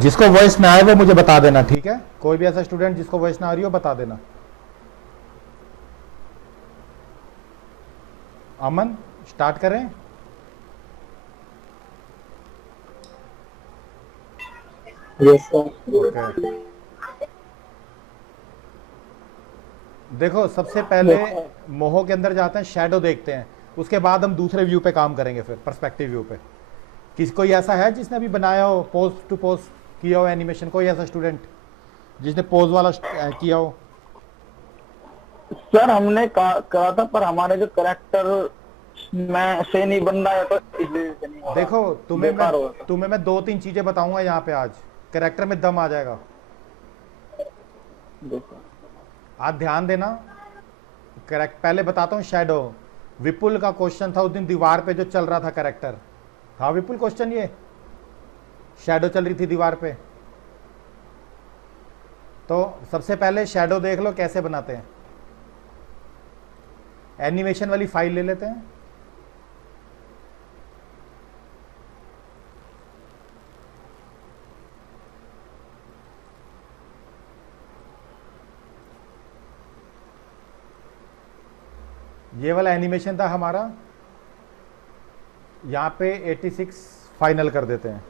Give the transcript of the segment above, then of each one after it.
जिसको वॉइस ना आए वो मुझे बता देना, ठीक है? कोई भी ऐसा स्टूडेंट जिसको वॉइस ना आ रही हो बता देना। अमन, स्टार्ट करें? Yes sir. ओके। देखो, सबसे पहले यस सर। मोहो के अंदर जाते हैं, शैडो देखते हैं। उसके बाद हम दूसरे व्यू पे काम करेंगे, फिर पर्सपेक्टिव व्यू पे। किसी कोई ऐसा है जिसने अभी बनाया हो, पोज टू पोज किया हो एनिमेशन? कोई ऐसा स्टूडेंट जिसने पोज वाला किया हो? सर हमने करा था, पर हमारे जो करेक्टर में से नहीं बन रहा है, तो इसलिए से नहीं हो रहा। देखो, बेकार होगा सर। तुम्हें मैं दो तीन चीजें बताऊंगा यहाँ पे आज, कैरेक्टर में दम आ जाएगा। देखो। आज ध्यान देना। करेक्ट, पहले बताता हूँ शैडो। विपुल का क्वेश्चन था उस दिन दीवार पे जो चल रहा था कैरेक्टर। था विपुल क्वेश्चन ये? शैडो चल रही थी दीवार पे। तो सबसे पहले शैडो देख लो कैसे बनाते हैं। एनिमेशन वाली फाइल ले लेते हैं। ये वाला एनिमेशन था हमारा। यहाँ पे 86 फाइनल कर देते हैं।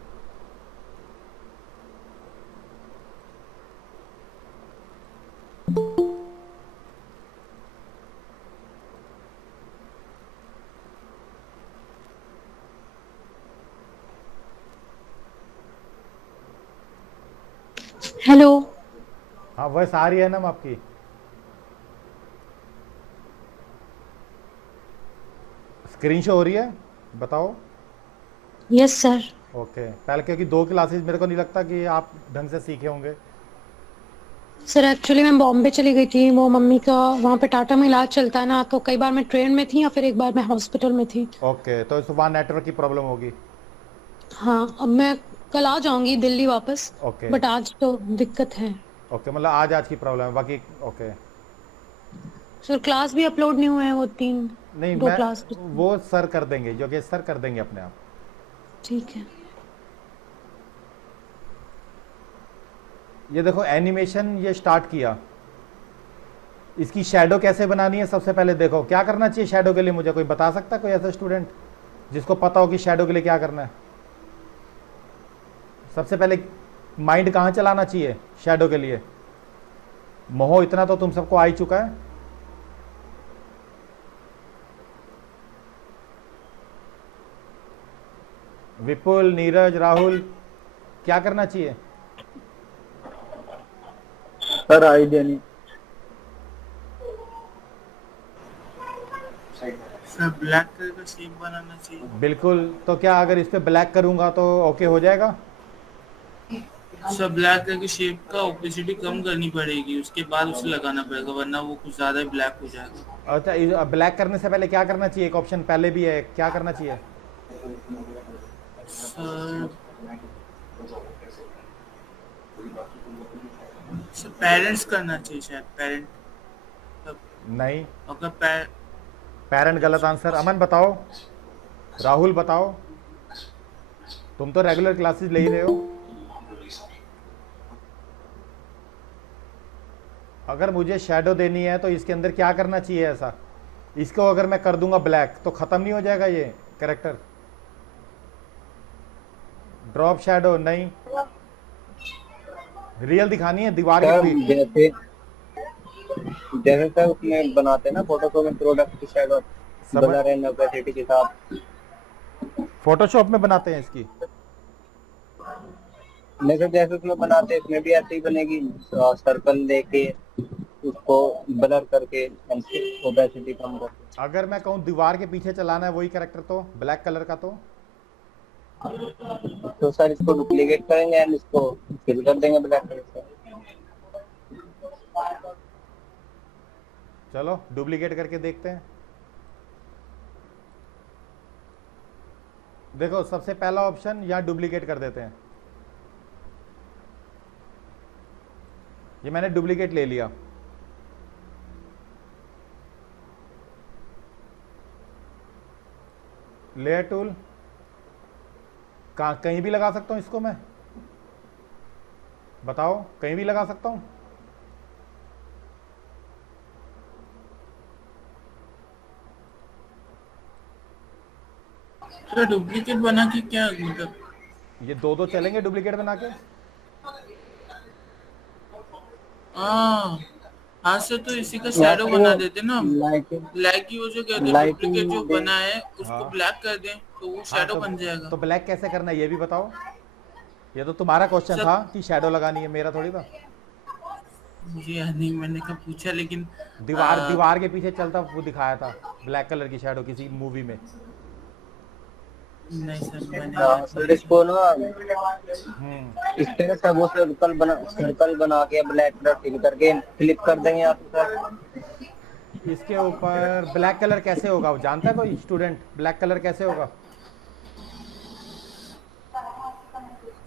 हेलो। हाँ, वॉइस आ रही है ना आपकी? स्क्रीन शो हो रही है? बताओ। Yes sir. ओके, पहले क्योंकि दो क्लासेस मेरे को नहीं लगता कि आप ढंग से सीखे होंगे। सर एक्चुअली मैं बॉम्बे चली गई थी, वो मम्मी का वहाँ पे टाटा में इलाज चलता है ना, तो कई बार मैं ट्रेन में थी या फिर एक बार मैं हॉस्पिटल में थी। ओके, तो इस वहाँ नेटवर्क की प्रॉब्लम होगी। हाँ, अब मैं कल आ जाऊंगी दिल्ली वापस। ओके। बट आज तो दिक्कत है। ओके, मतलब आज आज की प्रॉब्लम है बाकी। ओके। सर क्लास भी अपलोड नहीं हुए हैं, वो तीन नहीं, दो मैं क्लास। वो सर कर देंगे, योगेश सर कर देंगे अपने आप। ठीक है। ये देखो, एनिमेशन ये स्टार्ट किया। इसकी शैडो कैसे बनानी है सबसे पहले देखो। क्या करना चाहिए शैडो के लिए? मुझे कोई बता सकता है? कोई ऐसा स्टूडेंट जिसको पता हो कि शैडो के लिए क्या करना है? सबसे पहले माइंड कहाँ चलाना चाहिए शैडो के लिए? मोहो, इतना तो तुम सबको आ ही चुका है। विपुल, नीरज, राहुल, क्या करना चाहिए? सर आइडिया नहीं। सर ब्लैक कलर का शेप बनाना चाहिए। बिल्कुल। तो क्या अगर इस पे ब्लैक करूंगा तो ओके हो जाएगा? सर ब्लैक कलर के शेप का ओपेसिटी कम करनी पड़ेगी, उसके बाद उसे लगाना पड़ेगा, वरना वो कुछ ज्यादा ब्लैक हो जाएगा। अच्छा, ब्लैक करने से पहले क्या करना चाहिए? एक ऑप्शन पहले भी है, क्या करना चाहिए? सर सर पेरेंट्स करना चाहिए, शायद पेरेंट। नहीं, अगर पेरेंट गलत आंसर। अमन बताओ, राहुल बताओ, तुम तो रेगुलर क्लासेस ले ही रहे हो। अगर मुझे शैडो देनी है तो इसके अंदर क्या करना चाहिए ऐसा? इसको अगर मैं कर दूंगा ब्लैक तो खत्म नहीं हो जाएगा ये कैरेक्टर? ड्रॉप शैडो नहीं, रियल दिखानी है दीवार के सर पीछे। जैसे जैसे सर उसमें बनाते हैं ना फोटोशॉप में, प्रोडक्ट की शेडो समझ, ब्लर एंड ओपेसिटी के साथ। फोटोशॉप में बनाते हैं इसकी। नहीं सर, जैसे उसमें बनाते हैं इसमें भी ऐसे ही बनेगी। सर्कल लेके उसको ब्लर करके ओपेसिटी कम करके। अगर मैं कहूँ दीवार के पीछे चलाना है वही कैरेक्टर तो ब्लैक कलर का, तो तो सर इसको डुप्लीकेट करेंगे एंड इसको फिल कर देंगे ब्लैक कलर से। चलो डुप्लीकेट करके देखते हैं। देखो, सबसे पहला ऑप्शन यहाँ डुप्लीकेट कर देते हैं। ये मैंने डुप्लीकेट ले लिया। लेयर टूल, कहाँ कहीं भी लगा सकता हूँ इसको मैं? बताओ, कहीं भी लगा सकता हूँ? तो डुप्लीकेट बना के क्या मतलब? ये दो चलेंगे डुप्लीकेट बना के? हाँ हाँ सर, तो इसी का शैडो बना देते ना हम। लाइटिंग ब्लैक की वो जो कहते हैं लाइटिंग डुप्लीकेट जो बना है उसको हाँ ब्लैक कर दें तो वो हाँ, शैडो बन जाएगा। तो ब्लैक कैसे करना है ये भी बताओ। ये तो तुम्हारा क्वेश्चन सर था कि शैडो लगानी है, मेरा थोड़ी था। मुझे याद नहीं, मैंने कब पूछा, लेकिन दीवार दीवार के पीछे चलता वो दिखाया था ब्लैक कलर की शैडो किसी मूवी में। नहीं सर मैंने याद सर नहीं इसको ना हम्म इस तरह से वो सर्कल बना के ब्लैक कलर फिल करके क्लिक कर देंगे आप सर। इसके ऊपर ब्लैक कलर कैसे होगा? वो जानता है कोई स्टूडेंट ब्लैक कलर कैसे होगा?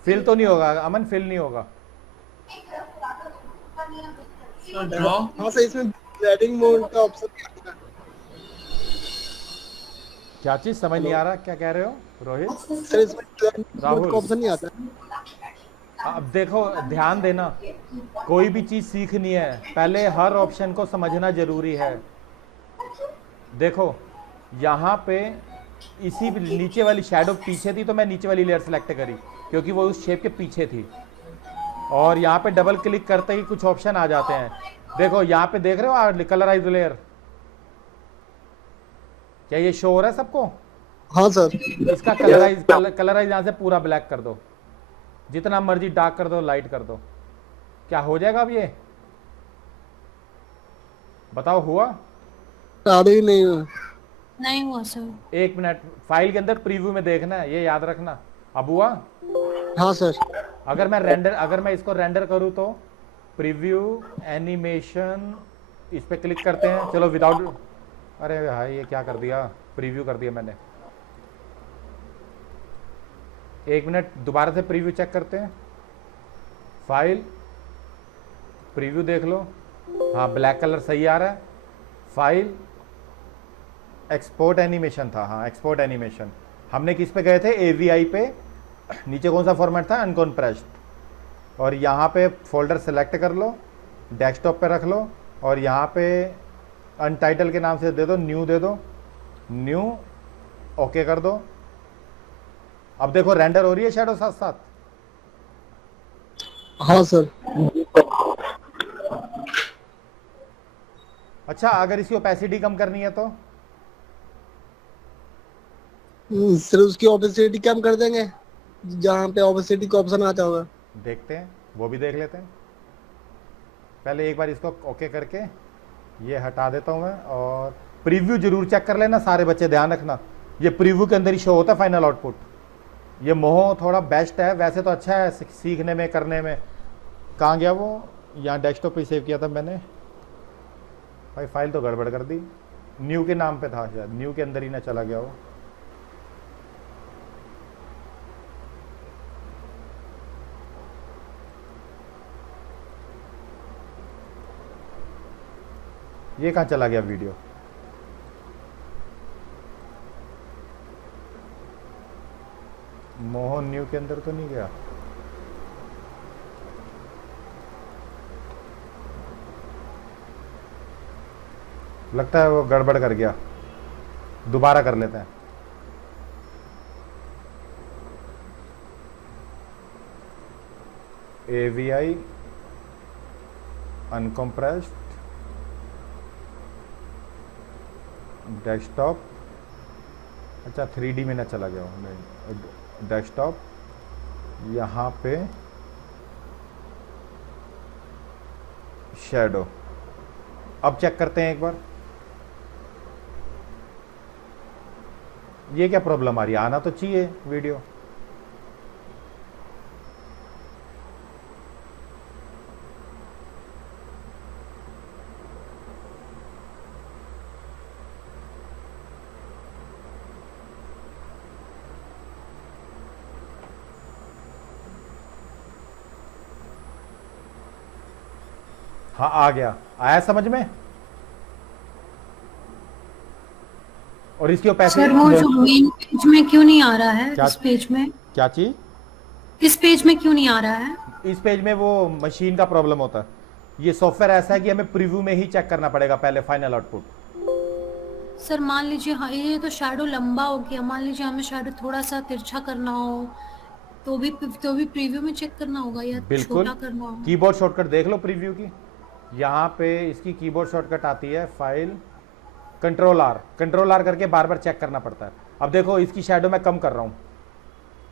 फिल तो नहीं होगा अमन, फिल नहीं होगा। सर। ड्रॉ हाँ सर, इसमें ब्लेंडिंग मोड का ऑप्शन नहीं आता। क्या चीज समझ नहीं आ रहा, क्या कह रहे हो रोहित? सर इसमें ब्लेंडिंग मोड राहुल का ऑप्शन नहीं आता। अब देखो, ध्यान देना, कोई भी चीज सीखनी है पहले हर ऑप्शन को समझना जरूरी है। देखो यहाँ पे इसी नीचे वाली शैडो पीछे थी तो मैं नीचे वाली लेयर सेलेक्ट करी क्योंकि वो उस शेप के पीछे थी। और यहाँ पे डबल क्लिक करते ही कुछ ऑप्शन आ जाते हैं। देखो यहाँ पे देख रहे हो कलराइज लेयर, क्या ये शो हो रहा है सबको? हाँ सर। इसका कलराइज यहाँ से पूरा ब्लैक कर दो, जितना मर्जी डार्क कर दो, लाइट कर दो, क्या हो जाएगा अब ये बताओ? हुआ? आगे ही नहीं हुआ। नहीं हुआ सर। एक मिनट, फाइल के अंदर प्रीव्यू में देखना है, ये याद रखना। अब हुआ? हाँ सर। अगर मैं इसको रेंडर करूँ तो प्रीव्यू एनिमेशन इस पे क्लिक करते हैं। चलो विदाउट, अरे भाई ये क्या कर दिया, प्रीव्यू कर दिया मैंने। एक मिनट, दोबारा से प्रीव्यू चेक करते हैं। फाइल प्रीव्यू देख लो, हाँ ब्लैक कलर सही आ रहा है। फाइल एक्सपोर्ट एनिमेशन था, हाँ एक्सपोर्ट एनिमेशन। हमने किस पे गए थे? AVI पे। नीचे कौन सा फॉर्मेट था? अनकॉम्प्रेस्ड। और यहाँ पे फोल्डर सेलेक्ट कर लो, डेस्कटॉप पे रख लो और यहाँ पे अनटाइटल के नाम से दे दो, न्यू दे दो, न्यू, ओके कर दो। अब देखो रेंडर हो रही है शैडो साथ साथ। हाँ सर। अच्छा, अगर इसकी ओपेसिटी कम करनी है तो? सर उसकी ओपेसिटी कम कर देंगे, जहाँ पे ओपेसिटी का ऑप्शन आता होगा। देखते हैं, वो भी देख लेते हैं। पहले एक बार इसको ओके करके ये हटा देता हूँ मैं। और प्रीव्यू जरूर चेक कर लेना सारे बच्चे, ध्यान रखना ये प्रीव्यू के अंदर ही शो होता है फाइनल आउटपुट। ये मोह थोड़ा बेस्ट है, वैसे तो अच्छा है सीखने में, करने में। कहाँ गया वो? यहाँ डेस्कटॉप पे सेव किया था मैंने। भाई फाइल तो गड़बड़ कर दी, न्यू के नाम पे था शायद, न्यू के अंदर ही ना चला गया वो। ये कहाँ चला गया वीडियो? मोहन न्यू के अंदर तो नहीं गया। लगता है वो गड़बड़ कर गया, दोबारा कर लेते हैं। AVI uncompressed desktop. अच्छा 3D में ना चला गया हूँ, डेस्कटॉप यहाँ पे शैडो। अब चेक करते हैं एक बार, ये क्या प्रॉब्लम आ रही है? आना तो चाहिए वीडियो। हाँ आ गया, आया समझ में? और इसकी सर ओपेसिटी वो जो मेन पेज में क्यों नहीं आ रहा है? क्या? इस पेज में, क्या चीज? इस पेज में क्यों नहीं आ रहा है? इस पेज में वो मशीन का प्रॉब्लम होता है। ये सॉफ्टवेयर ऐसा है कि हमें प्रीव्यू में ही चेक करना पड़ेगा पहले फाइनल आउटपुट। सर मान लीजिए हाँ ये तो शैडो लंबा हो गया, मान लीजिए हमें शैडो थोड़ा सा तिरछा करना हो तो भी प्रीव्यू में चेक करना होगा या बिल्कुल, छोटा करना होगा? कीबोर्ड शॉर्टकट देख लो प्रीव्यू की, यहाँ पे इसकी कीबोर्ड शॉर्टकट आती है फाइल कंट्रोल आर करके बार बार चेक करना पड़ता है। अब देखो इसकी शैडो मैं कम कर रहा हूँ,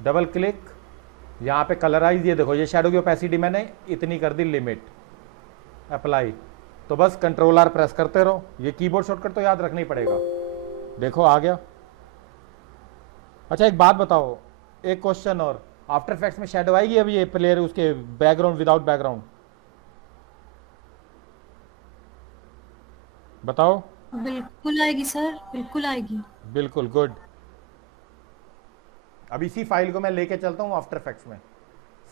डबल क्लिक, यहाँ पे कलराइज, ये देखो ये शैडो की ओपेसिटी मैंने इतनी कर दी लिमिट, अप्लाई, तो बस कंट्रोल आर प्रेस करते रहो। ये कीबोर्ड शॉर्टकट तो याद रखना ही पड़ेगा। देखो आ गया। अच्छा एक बात बताओ, एक क्वेश्चन और, आफ्टर इफेक्ट्स में शैडो आएगी अभी ये प्लेयर उसके बैकग्राउंड विदाउट बैकग्राउंड? बताओ। बिल्कुल आएगी सर, बिल्कुल आएगी। बिल्कुल, गुड। अब इसी फाइल को मैं लेके चलता हूँ आफ्टर इफेक्ट्स में,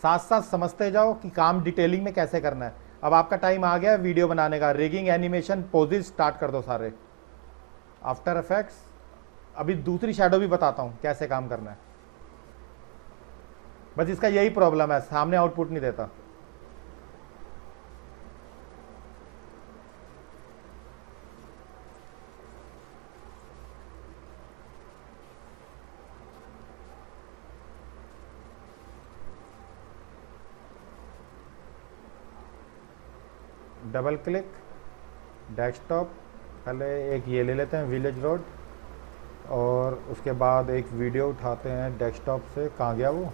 साथ साथ समझते जाओ कि काम डिटेलिंग में कैसे करना है। अब आपका टाइम आ गया है वीडियो बनाने का, रिगिंग, एनिमेशन, पोजेस स्टार्ट कर दो सारे। आफ्टर इफेक्ट्स, अभी दूसरी शैडो भी बताता हूँ कैसे काम करना है। बस इसका यही प्रॉब्लम है, सामने आउटपुट नहीं देता। डबल क्लिक, डेस्कटॉप, पहले एक ये ले लेते हैं विलेज रोड, और उसके बाद एक वीडियो उठाते हैं डेस्कटॉप से। कहाँ गया वो?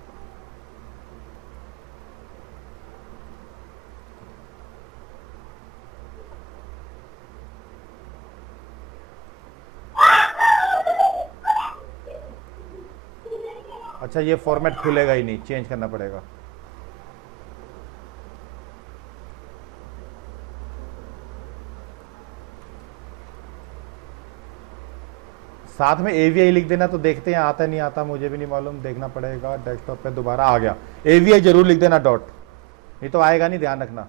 अच्छा ये फॉर्मेट खुलेगा ही नहीं, चेंज करना पड़ेगा। साथ में AVI लिख देना, तो देखते हैं आता नहीं आता, मुझे भी नहीं मालूम, देखना पड़ेगा। डेस्कटॉप पे दोबारा आ गया, AVI जरूर लिख देना डॉट, नहीं तो आएगा नहीं, ध्यान रखना।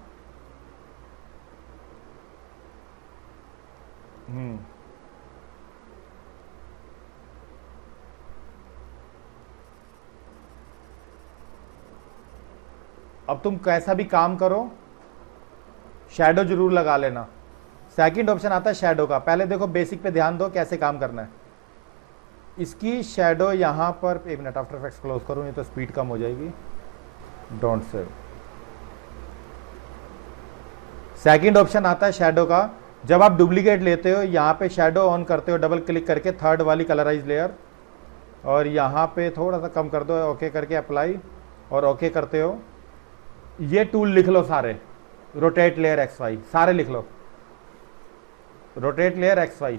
अब तुम कैसा भी काम करो, शैडो जरूर लगा लेना। सेकंड ऑप्शन आता है शैडो का, पहले देखो बेसिक पे ध्यान दो कैसे काम करना है। इसकी शैडो यहाँ पर, एक मिनट आफ्टर इफेक्ट्स क्लोज करूँ नहीं तो स्पीड कम हो जाएगी। Don't save. सेकंड ऑप्शन आता है शैडो का, जब आप डुप्लीकेट लेते हो यहाँ पे शैडो ऑन करते हो डबल क्लिक करके, थर्ड वाली कलराइज लेयर, और यहाँ पे थोड़ा सा कम कर दो, ओके करके अप्लाई, और ओके करते हो। ये टूल लिख लो सारे, रोटेट लेयर XY, सारे लिख लो, रोटेट लेयर XY।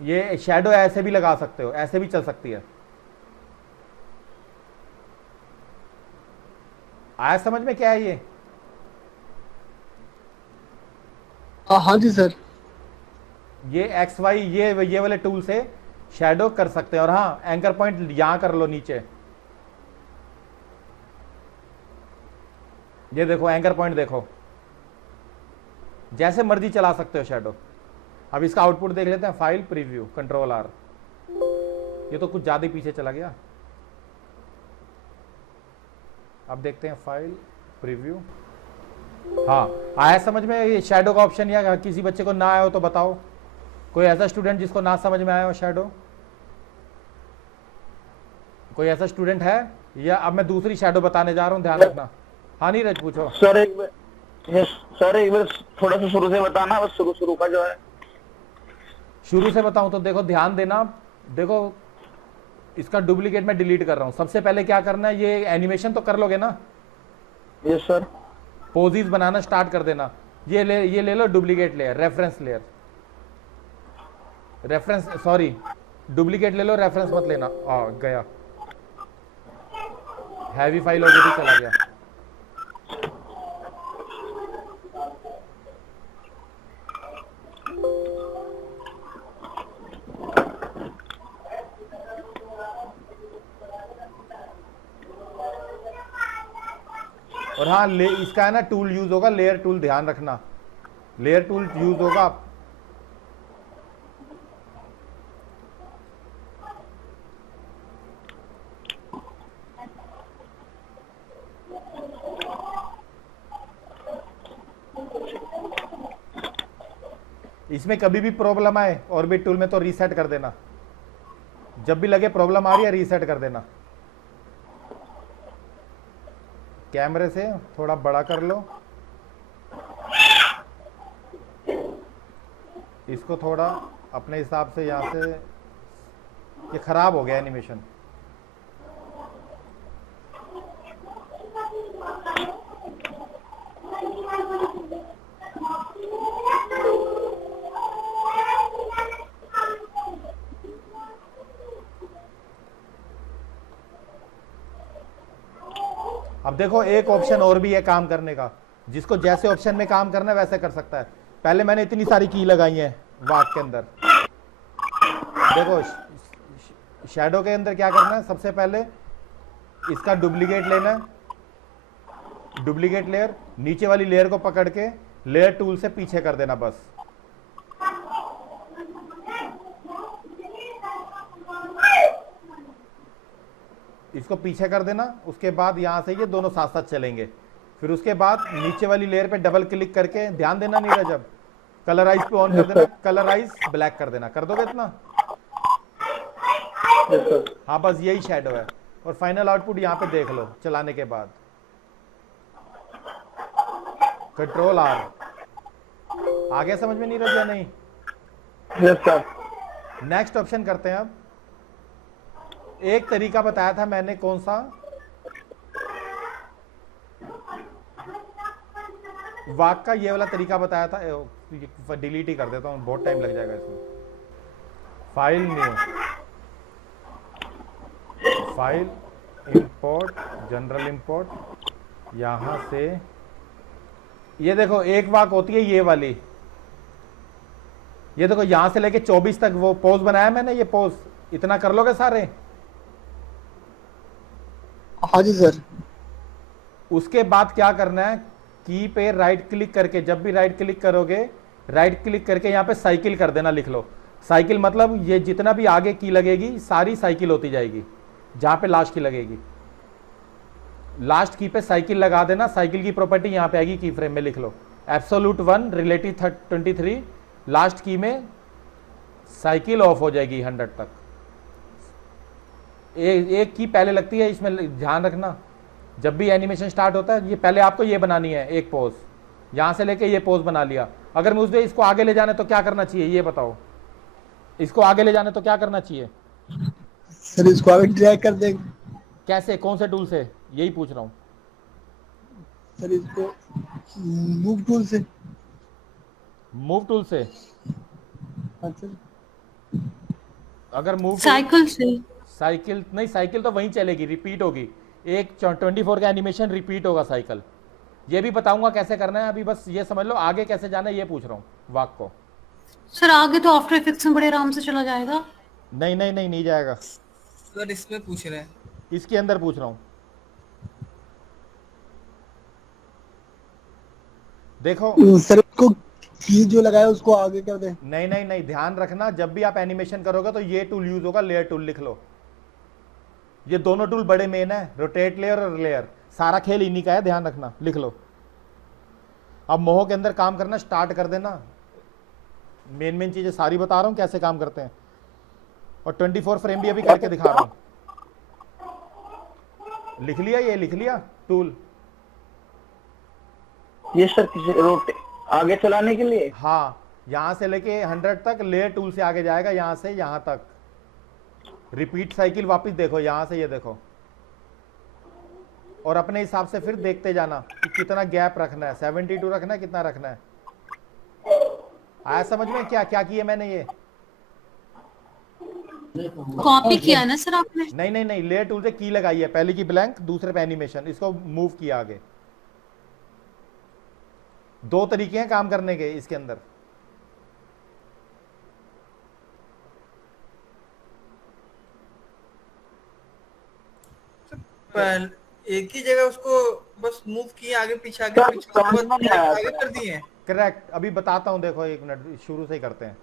ये शैडो ऐसे भी लगा सकते हो, ऐसे भी चल सकती है। आया समझ में क्या है ये? हाँ जी सर। ये XY, ये वाले टूल से शैडो कर सकते हैं। और हाँ, एंकर पॉइंट यहां कर लो नीचे, ये देखो एंकर पॉइंट देखो, जैसे मर्जी चला सकते हो शैडो। अब इसका आउटपुट देख लेते हैं, फाइल प्रीव्यू, कंट्रोल R। ये तो कुछ ज्यादा ही पीछे चला गया। अब देखते हैं फाइल प्रीव्यू। हाँ आया समझ में ये शैडो का ऑप्शन? या किसी बच्चे को ना आया हो तो बताओ, कोई ऐसा स्टूडेंट जिसको ना समझ में आया हो शैडो? कोई ऐसा स्टूडेंट है? या अब मैं दूसरी शैडो बताने जा रहा हूं, ध्यान रखना। हाँ नीरज पूछो। सर एक बार थोड़ा सा शुरू से बताना, बस शुरू का जो है। शुरू से बताऊं तो देखो ध्यान देना, देखो इसका डुप्लीकेट मैं डिलीट कर रहा हूं। सबसे पहले क्या करना है, ये एनिमेशन तो कर लोगे ना? Yes sir. पोजीज बनाना स्टार्ट कर देना। ये ले लो duplicate layer, reference layer, reference, sorry duplicate ले लो, रेफरेंस मत लेना। गया, हैवी फाइल ऑलरेडी चला गया। और हाँ इसका है ना टूल यूज होगा, लेयर टूल, ध्यान रखना लेयर टूल यूज होगा। इसमें कभी भी प्रॉब्लम आए ऑर्बिट टूल में तो रीसेट कर देना, जब भी लगे प्रॉब्लम आ रही है रीसेट कर देना। कैमरे से थोड़ा बड़ा कर लो, इसको थोड़ा अपने हिसाब से, यहाँ से ये खराब हो गया एनिमेशन। अब देखो एक ऑप्शन और भी है काम करने का, जिसको जैसे ऑप्शन में काम करना है वैसे कर सकता है। पहले मैंने इतनी सारी की लगाई हैं वाक के अंदर। देखो शैडो के अंदर क्या करना है, सबसे पहले इसका डुप्लीकेट लेना है, डुप्लीकेट लेयर, नीचे वाली लेयर को पकड़ के लेयर टूल से पीछे कर देना बस। इसको पीछे कर देना, उसके बाद यहां से ये दोनों साथ साथ चलेंगे। फिर उसके बाद नीचे वाली लेयर पे डबल क्लिक करके, ध्यान देना नीरज, अब कलराइज पे ऑन कर देना, कलराइज ब्लैक कर देना। कर दोगे इतना? हाँ बस यही शैडो है। और फाइनल आउटपुट यहाँ पे देख लो चलाने के बाद। Control are. आ गया समझ में नीरज या नहीं? Yes sir. नेक्स्ट ऑप्शन करते हैं। अब एक तरीका बताया था मैंने, कौन सा? वाक का ये वाला तरीका बताया था। डिलीट ही कर देता हूँ, बहुत टाइम लग जाएगा इसमें। File new, file import, general import, यहां से ये देखो एक वाक होती है ये वाली। ये देखो यहां से लेके 24 तक वो पोज बनाया मैंने, ये पोज इतना कर लोगे सारे? हाँ जी सर। उसके बाद क्या करना है, की पे राइट क्लिक करके, जब भी राइट क्लिक करोगे, राइट क्लिक करके यहाँ पे साइकिल कर देना। लिख लो साइकिल, मतलब ये जितना भी आगे की लगेगी सारी साइकिल होती जाएगी, जहां पे लास्ट की लगेगी। लास्ट की पे साइकिल लगा देना। साइकिल की प्रॉपर्टी यहां पे आएगी की फ्रेम में, लिख लो एब्सोल्यूट 1 रिलेटिव 23, लास्ट की में साइकिल ऑफ हो जाएगी 100 तक। एक की पहले लगती है, इसमें ध्यान रखना जब भी एनिमेशन स्टार्ट होता है, ये पहले आपको ये बनानी है एक पोज, यहां से लेके ये पोज बना लिया। अगर मुझे इसको आगे ले जाने तो क्या करना चाहिए ये बताओ? इसको आगे ले जाने तो क्या करना चाहिए सर? इसको आगे ड्रैग कर देंगे। कैसे, कौन से टूल से, यही पूछ रहा हूं सर इसको मूव टूल से। मूव टूल से? हाँ सर। अगर मूव साइकिल से? साइकिल नहीं, साइकिल तो वहीं चलेगी, रिपीट होगी। एक 24 का एनिमेशन रिपीट होगा साइकिल। ये भी बताऊंगा कैसे करना है, अभी बस ये समझ लो आगे कैसे जाना है ये पूछ रहा हूँ वाक को। सर आगे तो आफ्टर इफेक्ट्स में बड़े आराम से चला जाएगा। नहीं नहीं नहीं, नहीं जाएगा सर। इसमें पूछ रहे हैं, इसके अंदर पूछ रहा हूँ। देखो सर इसको की जो लगाया उसको आगे कर दे। नहीं नहीं नहीं, ध्यान रखना जब भी आप एनिमेशन करोगे तो ये टूल यूज होगा, लेयर टूल लिख लो। ये दोनों टूल बड़े मेन है, रोटेट लेयर और लेयर, सारा खेल इन्हीं का है, ध्यान रखना, लिख लो। अब मोहो के अंदर काम करना स्टार्ट कर देना। मेन मेन चीजें सारी बता रहा हूं कैसे काम करते हैं, और 24 फ्रेम भी अभी करके दिखा रहा हूं। लिख लिया? ये लिख लिया टूल? ये सर किसी रोटे आगे चलाने के लिए? हाँ, यहां से लेके 100 तक लेयर टूल से आगे जाएगा, यहां से यहां तक। रिपीट साइकिल वापस देखो यहां से, ये देखो, और अपने हिसाब से फिर देखते जाना कि कितना गैप रखना है, 72 रखना है, कितना रखना है। आया समझ में क्या क्या किया मैंने? ये कॉपी किया ना सर आपने? नहीं नहीं नहीं, लेयर टूल से की लगाई है, पहले की ब्लैंक, दूसरे पे एनिमेशन, इसको मूव किया आगे। दो तरीके हैं काम करने के इसके अंदर। एक ही जगह उसको बस मूव किए आगे पीछे आगे पीछे, समझ में नहीं आया। आगे कर दिए। करेक्ट, अभी बताता हूं, देखो 1 मिनट, शुरू से ही करते हैं,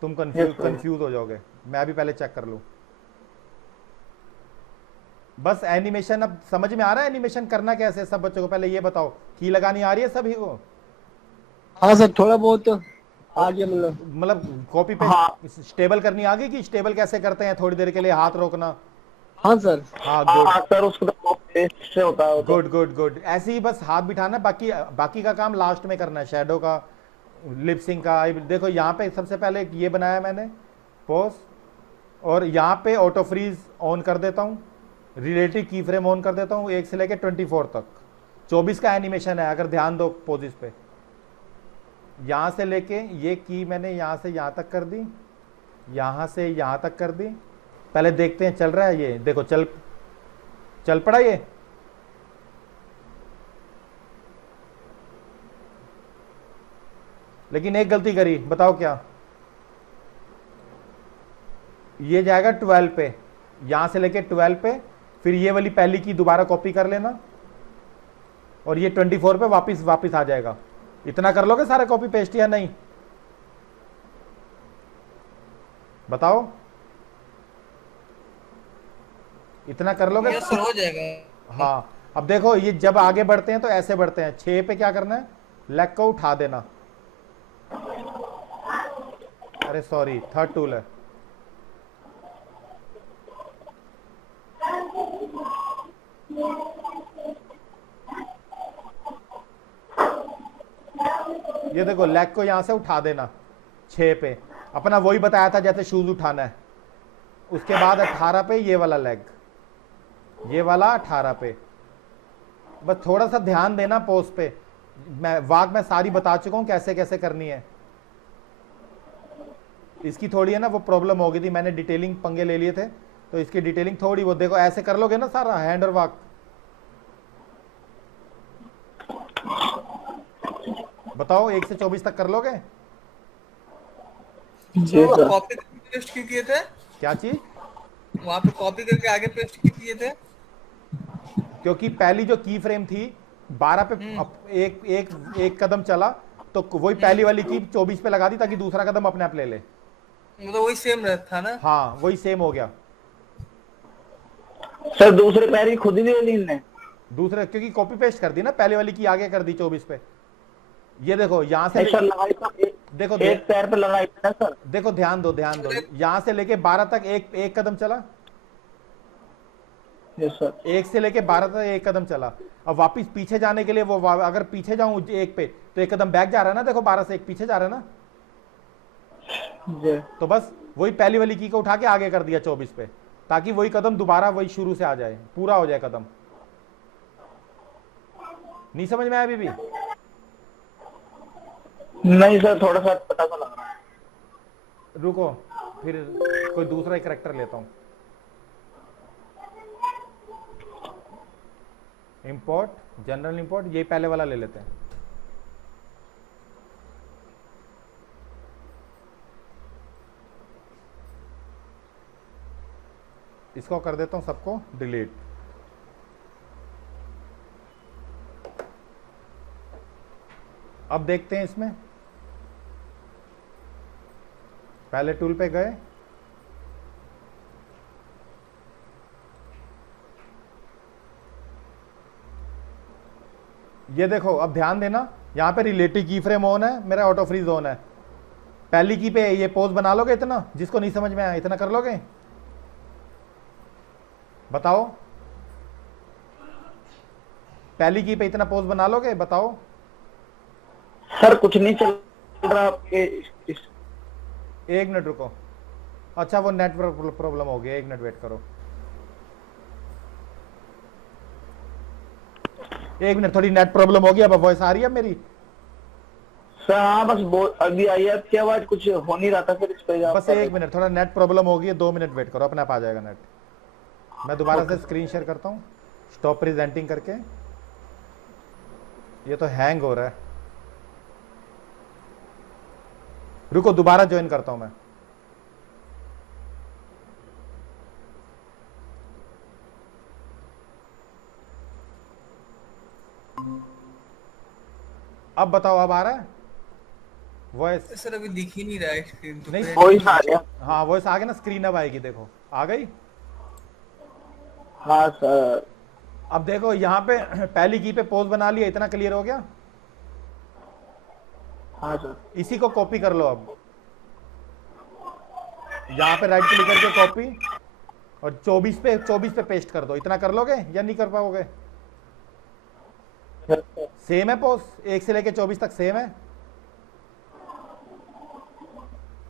तुम Yes, sir. कंफ्यूज हो जाओगे। मैं अभी पहले चेक कर लूं। बस एनिमेशन अब समझ में आ रहा है, एनिमेशन करना कैसे है सब बच्चों को? पहले ये बताओ, की लगानी आ रही है सभी को? हाँ सर, थोड़ा बहुत आ गया मतलब। मतलब कॉपी हाँ। पेस्ट स्टेबल करनी आ गई कि स्टेबल कैसे करते हैं, थोड़ी देर के लिए हाथ रोकना। हाँ सर। हाँ हाँ गुड हाँ सर, उसको तो पेस्ट से होता है वो तो। गुड गुड गुड, ऐसे ही बस हाथ बिठाना, बाकी बाकी का काम लास्ट में करना है, शैडो का, लिपसिंग का। देखो यहाँ पे सबसे पहले ये बनाया मैंने पोज, और यहाँ पे ऑटो फ्रीज ऑन कर देता हूँ, रिलेटिव की फ्रेम ऑन कर देता हूँ 1 से लेकर 24 तक। 24 का एनिमेशन है, अगर ध्यान दो पोजिस पे। यहाँ से लेके ये की मैंने यहाँ से यहाँ तक कर दी, यहाँ से यहाँ तक कर दी। पहले देखते हैं चल रहा है ये, देखो चल पड़ा ये। लेकिन एक गलती करी, बताओ क्या? ये जाएगा 12 पे, यहां से लेके 12 पे, फिर ये वाली पहली की दोबारा कॉपी कर लेना, और ये 24 पे वापस आ जाएगा। इतना कर लोगे सारा कॉपी पेस्ट या नहीं? बताओ, इतना कर लोगे? यस सर, हो जाएगा। हाँ, अब देखो ये जब आगे बढ़ते हैं तो ऐसे बढ़ते हैं। 6 पे क्या करना है, लेग को उठा देना। अरे सॉरी, थर्ड टूल है। ये देखो लेग को यहां से उठा देना 6 पे, अपना वही बताया था जैसे शूज उठाना है। उसके बाद 18 पे ये वाला लेग, ये वाला 18 पे। बस थोड़ा सा ध्यान देना पोज पे, मैं सारी बता चुका हूं कैसे कैसे करनी है। इसकी थोड़ी है ना वो प्रॉब्लम हो गई थी, मैंने डिटेलिंग पंगे ले लिए थे, तो इसकी डिटेलिंग थोड़ी, वो देखो ऐसे कर लोगे ना सारा हैंड और वाक। बताओ 1 से 24 तक कर लोगे? जी सर। कॉपी करके पेस्ट क्यों किए थे? क्या चीज? वहाँ पे कॉपी करके आगे पेस्ट क्यों किए थे? क्योंकि पहली जो की फ्रेम थी 12 पे एक कदम चला, तो वही पहली वाली की 24 पे लगा दी ताकि दूसरा कदम अपने आप ले ले। मतलब वही सेम रहता था ना? हाँ वही सेम हो गया। सर दूसरे पैर की खुद ही ले ली इनने। दूसरे क्योंकि कॉपी पेस्ट कर दी ना, पहले वाली की आगे कर दी 24 पे। ये देखो यहाँ से सर लगाई तो देखो एक पैर पे लगाई ना सर। देखो ध्यान दो यहाँ से लेके 12 तक एक कदम चला, यस सर। 1 से लेके 12 तक एक कदम चला। अब वापिस पीछे जाने के लिए वो अगर पीछे जाऊं 1 पे तो एक कदम बैक जा रहा है ना, देखो 12 से 1 पीछे जा रहा है ना। जी। तो बस वही पहली वाली की को उठा के आगे कर दिया 24 पे, ताकि वही कदम दोबारा वही शुरू से आ जाए, पूरा हो जाए कदम। नहीं समझ में आया अभी भी? नहीं सर, थोड़ा सा पता तो लग रहा है। रुको फिर कोई दूसरा कैरेक्टर लेता हूं। इंपोर्ट, जनरल इंपोर्ट, ये पहले वाला ले लेते हैं। इसको कर देता हूं सबको डिलीट। अब देखते हैं इसमें, पहले टूल पे गए, ये देखो अब ध्यान देना, यहां पे रिलेटिव की फ्रेम ऑन है, मेरा ऑटो फ्रीज ऑन है। पहली की पे ये पोज बना लोगे इतना, जिसको नहीं समझ में आया इतना कर लोगे? बताओ, पहली की पे इतना पोज बना लोगे? बताओ। सर कुछ नहीं चल रहा आपके 1 मिनट रुको। अच्छा वो नेटवर्क प्रॉब्लम हो गया, 1 मिनट वेट करो। 1 मिनट, थोड़ी नेट प्रॉब्लम हो गई। अब वॉइस आ रही है मेरी? सर हाँ बस अभी आई है आपकी आवाज, कुछ हो नहीं रहा था फिर इस पे बस 1 मिनट, थोड़ा नेट प्रॉब्लम हो गई है, 2 मिनट वेट करो, अपने आप आ जाएगा नेट। मैं दोबारा से स्क्रीन शेयर करता हूँ, स्टॉप प्रेजेंटिंग करके। ये तो हैंग हो रहा है, रुको दोबारा ज्वाइन करता हूं मैं। अब बताओ, अब आ रहा है वॉइस? सर अभी दिख ही नहीं रहा है स्क्रीन तो। नहीं, वॉइस आ गया। हाँ वॉइस आ गया ना, स्क्रीन अब आएगी, देखो आ गई। हाँ सर। अब देखो यहाँ पे पहली की पे पोज बना लिया, इतना क्लियर हो गया? हाँ सर। इसी को कॉपी कर लो। अब यहाँ पे राइट क्लिक करके कॉपी और 24 पे पेस्ट कर दो। इतना कर लोगे या नहीं कर पाओगे? सेम है पोज, 1 से लेके 24 तक सेम है।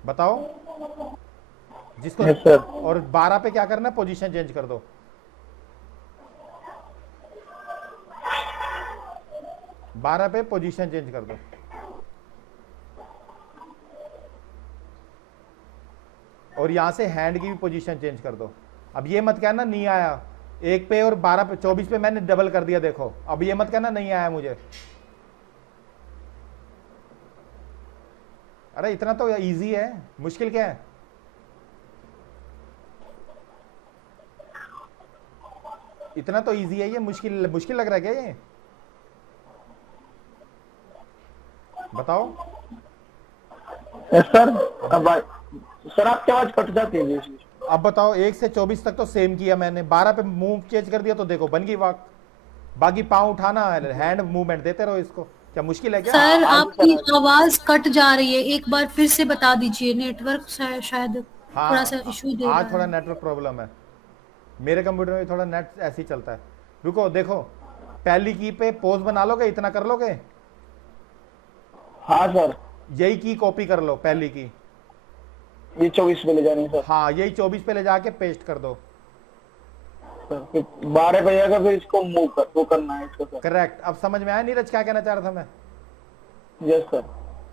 बताओ जिसको। Yes, sir. और 12 पे क्या करना है? पोजीशन चेंज कर दो। बारह पे पोजीशन चेंज कर दो। और यहां से हैंड की भी पोजीशन चेंज कर दो। अब ये मत कहना नहीं आया। 1 पे और 12 पे 24 पे मैंने डबल कर दिया। देखो अब ये मत कहना नहीं आया मुझे। अरे इतना तो इजी है, मुश्किल क्या है? इतना तो इजी है, ये मुश्किल मुश्किल लग रहा है क्या ये? बताओ। Yes sir. अब सर आपकी आवाज कट जाती है बीच में। अब बताओ 1 से 24 तक तो सेम किया मैंने, 12 पे मूव चेंज कर दिया तो देखो बन गई वॉक। बाकी पाँव उठाना, हैंड मूवमेंट देते रहो। इसको क्या मुश्किल है क्या? सर आपकी आवाज कट जा रही है, एक बार फिर से बता दीजिए। नेटवर्क शायद थोड़ा सा इशू दे रहा आज थोड़ा है। नेटवर्क प्रॉब्लम है। मेरे कंप्यूटर में थोड़ा नेट ऐसे ही चलता है। रुको देखो, पहली की पे पोज बना लोगे? इतना कर लोगे? हाँ सर। यही की कॉपी कर लो, पहली की। ये 24 पे ले जानी है सर। हाँ यही 24 पे ले जाके पेस्ट कर दो। सर फिर 12 पे जाकर फिर इसको मूव कर वो करना है इसको सर। करेक्ट। अब समझ में आया नीरज क्या कहना चाह रहा था मैं? Yes sir.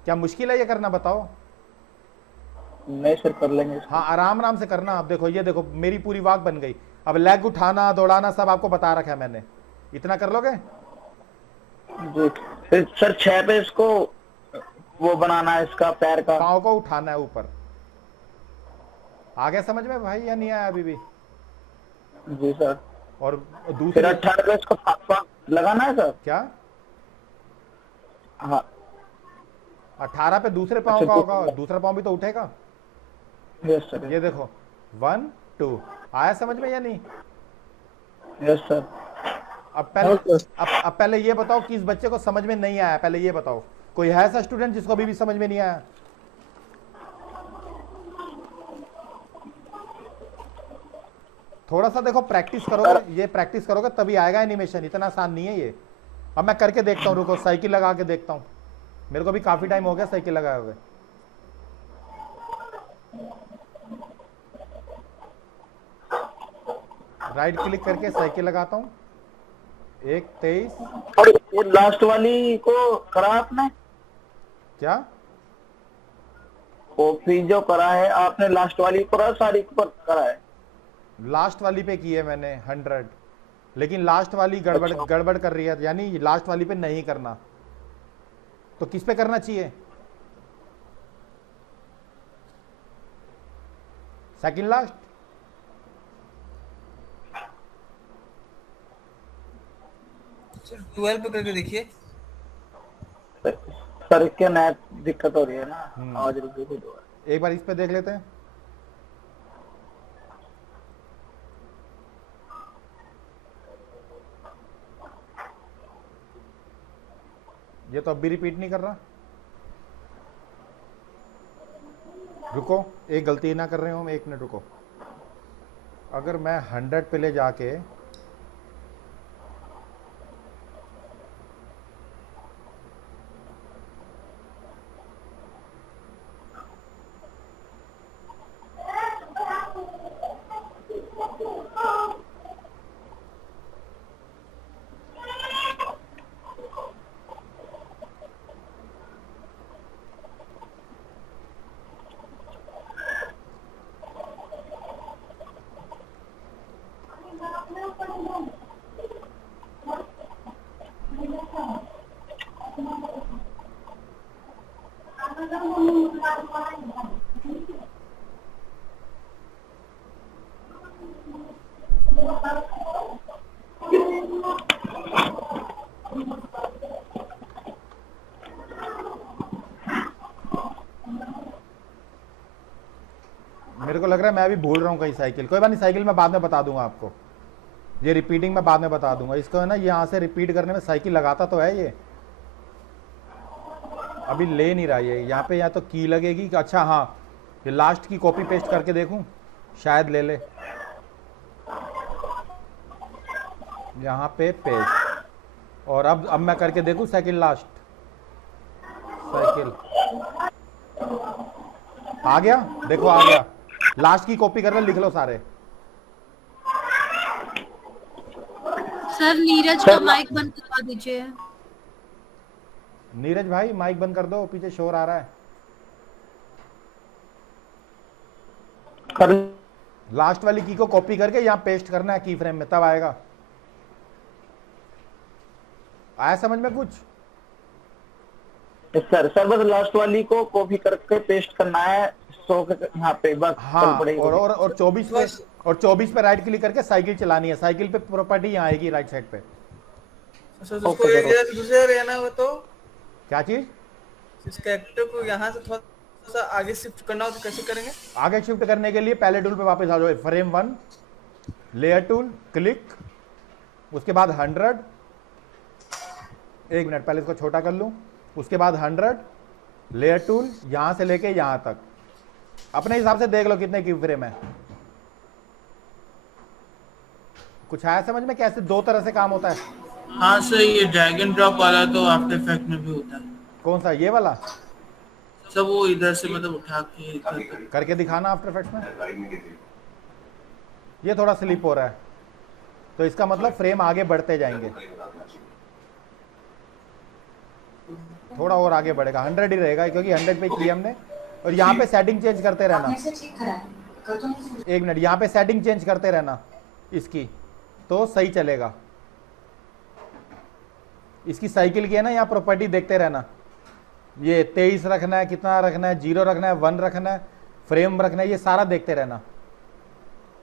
क्या मुश्किल है ये करना? बताओ। नहीं सर कर लेंगे इसको। हाँ आराम आराम से करना। अब देखो ये देखो मेरी पूरी वॉक बन गई। अब लेग उठाना दौड़ाना सब आपको बता रखा है मैंने। इतना कर लोगे? जी। फिर सर 6 पे इसको वो बनाना है इसका पैर का। पाँव को उठाना है ऊपर। आ गया समझ में भाई या नहीं आया अभी भी? जी सर। और फिर दूसरी 18 पे इसको पाँव लगाना है सर। क्या? हाँ 18 पे दूसरे पाँव अच्छा, का होगा, दूसरा पाँव भी तो उठेगा। Yes sir. ये देखो 1 2 आया समझ में या नहीं? Yes sir. अब पहले ये बताओ कि इस बच्चे को समझ में नहीं आया। पहले ये बताओ कोई है ऐसा स्टूडेंट जिसको अभी भी समझ में नहीं आया? थोड़ा सा देखो प्रैक्टिस करोगे, ये प्रैक्टिस करोगे तभी आएगा एनिमेशन। इतना आसान नहीं है ये। अब मैं करके देखता हूँ, रुको साइकिल लगा के देखता हूँ। मेरे को भी काफी टाइम हो गया साइकिल लगाए हुए। राइट क्लिक करके साइकिल लगाता हूँ। 1 23 और ये लास्ट वाली को करा आपने? क्या? कॉपी जो करा है आपने लास्ट वाली करा सारी पर करा है? लास्ट वाली पे की है मैंने 100, लेकिन लास्ट वाली गड़बड़ अच्छा। गड़बड़ कर रही है, यानी लास्ट वाली पे नहीं करना। तो किस पे करना चाहिए? Second last. सर 12 पे करके देखिए। सर क्या नेट दिक्कत हो रही है ना, आवाज रुक गई थी। एक बार इस पे देख लेते हैं। ये तो अब भी रिपीट नहीं कर रहा। रुको, एक गलती ना कर रहे हो, 1 मिनट रुको। अगर मैं 100 पे ले जाके मेरे को लग रहा है मैं भी भूल रहा हूँ कहीं साइकिल। कोई बात नहीं, साइकिल मैं बाद में बता दूंगा आपको। ये रिपीटिंग मैं बाद में बता दूंगा। इसको है ना यहाँ से रिपीट करने में साइकिल लगाता तो है ये। अभी ले नहीं रहा ये, यहाँ पे या तो की लगेगी कि अच्छा हाँ, ये लास्ट की कॉपी पेस्ट करके देखूं, शायद ले ले। यहाँ पे पेस्ट, और अब मैं करके देखूं सेकंड लास्ट, साइकिल आ गया, देखो आ गया। लास्ट की कॉपी कर रहे, लिख लो सारे। सर नीरज का माइक बंद करवा दीजिए। नीरज भाई माइक बंद कर दो, पीछे शोर आ रहा है। कर लास्ट वाली की को कॉपी करके यहाँ पेस्ट करना है की फ्रेम में, तब आएगा। आया समझ में कुछ? सर बस लास्ट वाली को कॉपी करके पेस्ट करना है 100 के यहाँ पे, बस हाँ, चल पड़ेगी। और 24 पे राइट क्लिक करके साइकिल चलानी है। साइकिल पे प्रॉपर्टी यहाँ आएगी राइट साइड पे। सर उसको एक जगह से दूसरे जगह रहना हो तो क्या चीज? इस कैरेक्टर को यहाँ से थोड़ा सा आगे शिफ्ट करना हो तो कैसे करेंगे? आगे शिफ्ट करने के लिए पहले टूल पे वापस आ जाओ, फ्रेम 1, लेयर टूल, क्लिक, उसके बाद 100, एक मिनट पहले इसको छोटा कर लूं, उसके बाद 100, लेयर टूल, यहां से लेके यहां तक अपने हिसाब से देख लो कितने की फ्रेम है। कुछ आया समझ में कैसे दो तरह से काम होता है? हाँ सर, ये ड्रैग एंड ड्रॉप वाला तो आफ्टर इफेक्ट में भी होता है। कौन सा, ये वाला? सब वो इधर से मतलब उठा के करके दिखाना आफ्टर इफेक्ट्स में। ये थोड़ा स्लिप हो रहा है, तो इसका मतलब फ्रेम आगे बढ़ते जाएंगे, थोड़ा और आगे बढ़ेगा, 100 ही रहेगा क्योंकि 100 पे किया हमने। और यहाँ पे सेटिंग चेंज करते रहना, एक मिनट, यहाँ पे सेटिंग चेंज करते रहना इसकी, तो सही चलेगा। इसकी साइकिल की है ना, यहाँ प्रॉपर्टी देखते रहना, ये 23 रखना है, कितना रखना है, 0 रखना है, 1 रखना है, फ्रेम रखना है, ये सारा देखते रहना।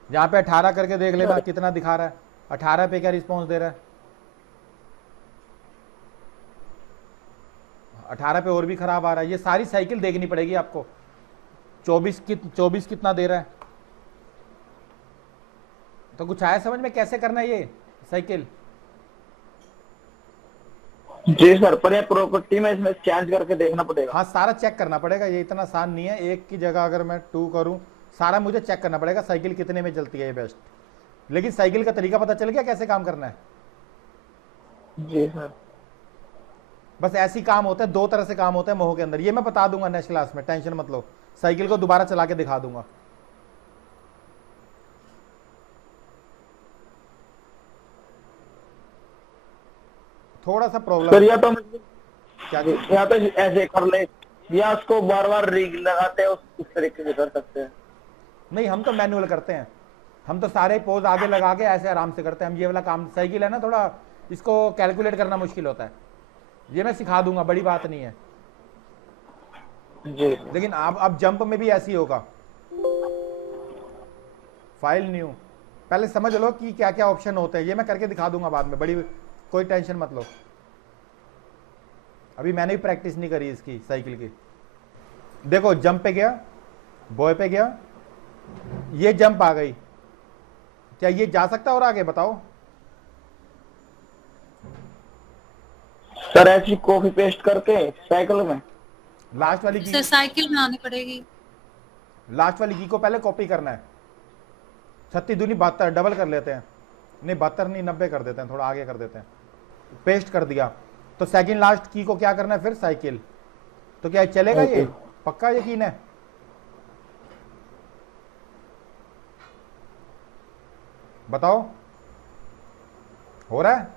यहाँ पे 18 करके देख लेना कितना दिखा रहा है, 18 पे क्या रिस्पॉन्स दे रहा है, 18 पे और भी खराब आ रहा है। ये सारी साइकिल देखनी पड़ेगी आपको। 24 कितना दे रहा है। तो कुछ आया समझ में कैसे करना है ये साइकिल? जी सर, पर ये प्रॉपर्टी में इसमें चेंज करके देखना पड़ेगा। हाँ, सारा चेक करना पड़ेगा, ये इतना आसान नहीं है। एक की जगह अगर मैं 2 करूं, सारा मुझे चेक करना पड़ेगा साइकिल कितने में चलती है ये बेस्ट। लेकिन साइकिल का तरीका पता चल गया कैसे काम करना है? जी सर। बस ऐसी काम होता है, दो तरह से काम होता है मोह के अंदर, ये मैं बता दूंगा नेक्स्ट क्लास में, टेंशन मत लो। साइकिल को दोबारा चला के दिखा दूंगा। थोड़ा सा प्रॉब्लम सर या तो क्या? या तो ऐसे कर ले, या उसको बार बार रीग लगाते हैं, उस तरीके से कर सकते हैं। नहीं, हम तो मैनुअल करते हैं, हम तो सारे पोज आगे लगा के ऐसे आराम से करते हैं हम। ये वाला काम साइकिल है ना, थोड़ा इसको कैलकुलेट करना मुश्किल होता है, ये मैं सिखा दूंगा, बड़ी बात नहीं है। जी। लेकिन अब जंप में भी ऐसी होगा। फाइल न्यू, पहले समझ लो कि क्या क्या ऑप्शन होते हैं, ये मैं करके दिखा दूंगा बाद में, बड़ी कोई टेंशन मत लो। अभी मैंने भी प्रैक्टिस नहीं करी इसकी साइकिल की। देखो जंप पे गया, बॉय पे गया, ये जंप आ गई, क्या ये जा सकता और आगे बताओ? सर ऐसी कॉपी पेस्ट करके साइकिल में लास्ट वाली की, सर साइकिल बनानी पड़ेगी। लास्ट वाली की को पहले कॉपी करना है। 36 दूनी 72, डबल कर लेते हैं, नहीं 72 नहीं 90 कर देते हैं, थोड़ा आगे कर देते हैं। पेस्ट कर दिया, तो सेकंड लास्ट की को क्या करना है फिर? साइकिल। तो क्या चलेगा ये? पक्का यकीन है? बताओ, हो रहा है?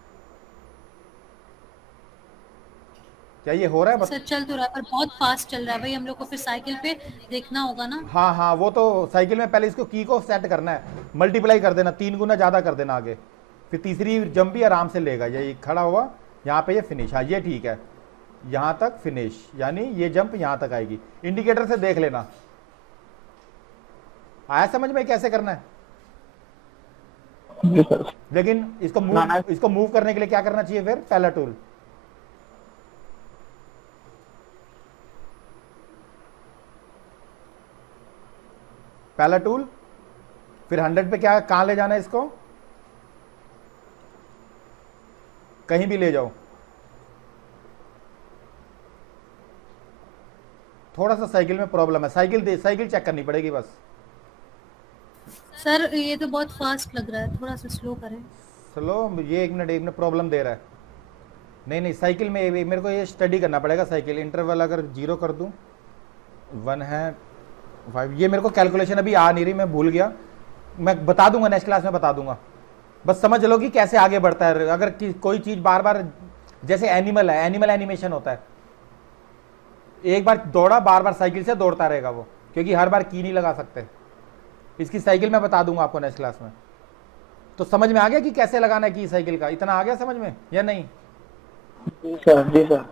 क्या ये हो रहा है? सर चल तो रहा है पर बहुत फास्ट चल रहा है भाई, हम लोग को फिर साइकिल पे देखना होगा ना। हाँ हाँ, वो तो साइकिल में पहले इसको की को सेट करना है, मल्टीप्लाई कर देना, 3 गुना ज्यादा कर देना आगे, फिर तीसरी जंप भी आराम से लेगा। ये खड़ा हुआ यहाँ पे, ये फिनिश, हाँ ये ठीक है, यहाँ तक फिनिश, यानी ये जंप यहाँ तक आएगी। इंडिकेटर से देख लेना। आया समझ में कैसे करना है? लेकिन इसको मूव करने के लिए क्या करना चाहिए फिर? पहला टूल, पहला टूल, फिर 100 पे क्या, कहां ले जाना है इसको? कहीं भी ले जाओ, थोड़ा सा साइकिल में प्रॉब्लम है, साइकिल चेक करनी पड़ेगी बस। सर ये तो बहुत फास्ट लग रहा है, थोड़ा सा स्लो करें। स्लो, ये 1 मिनट प्रॉब्लम दे रहा है। नहीं साइकिल में मेरे को ये स्टडी करना पड़ेगा। साइकिल इंटरवल अगर 0 कर दूं, 1 है 5, ये मेरे को कैलकुलेशन अभी आ नहीं रही, मैं भूल गया। मैं बता दूंगा, नेक्स्ट क्लास में बता दूंगा। बस समझ लो कि कैसे आगे बढ़ता है। अगर कोई चीज़ बार बार, जैसे एनिमल है, एनिमल एनिमेशन होता है, एक बार दौड़ा बार बार साइकिल से दौड़ता रहेगा वो, क्योंकि हर बार की नहीं लगा सकते। इसकी साइकिल मैं बता दूंगा आपको नेक्स्ट क्लास में। तो समझ में आ गया कि कैसे लगाना है की साइकिल का? इतना आ गया समझ में या नहीं? जी सर, जी सर।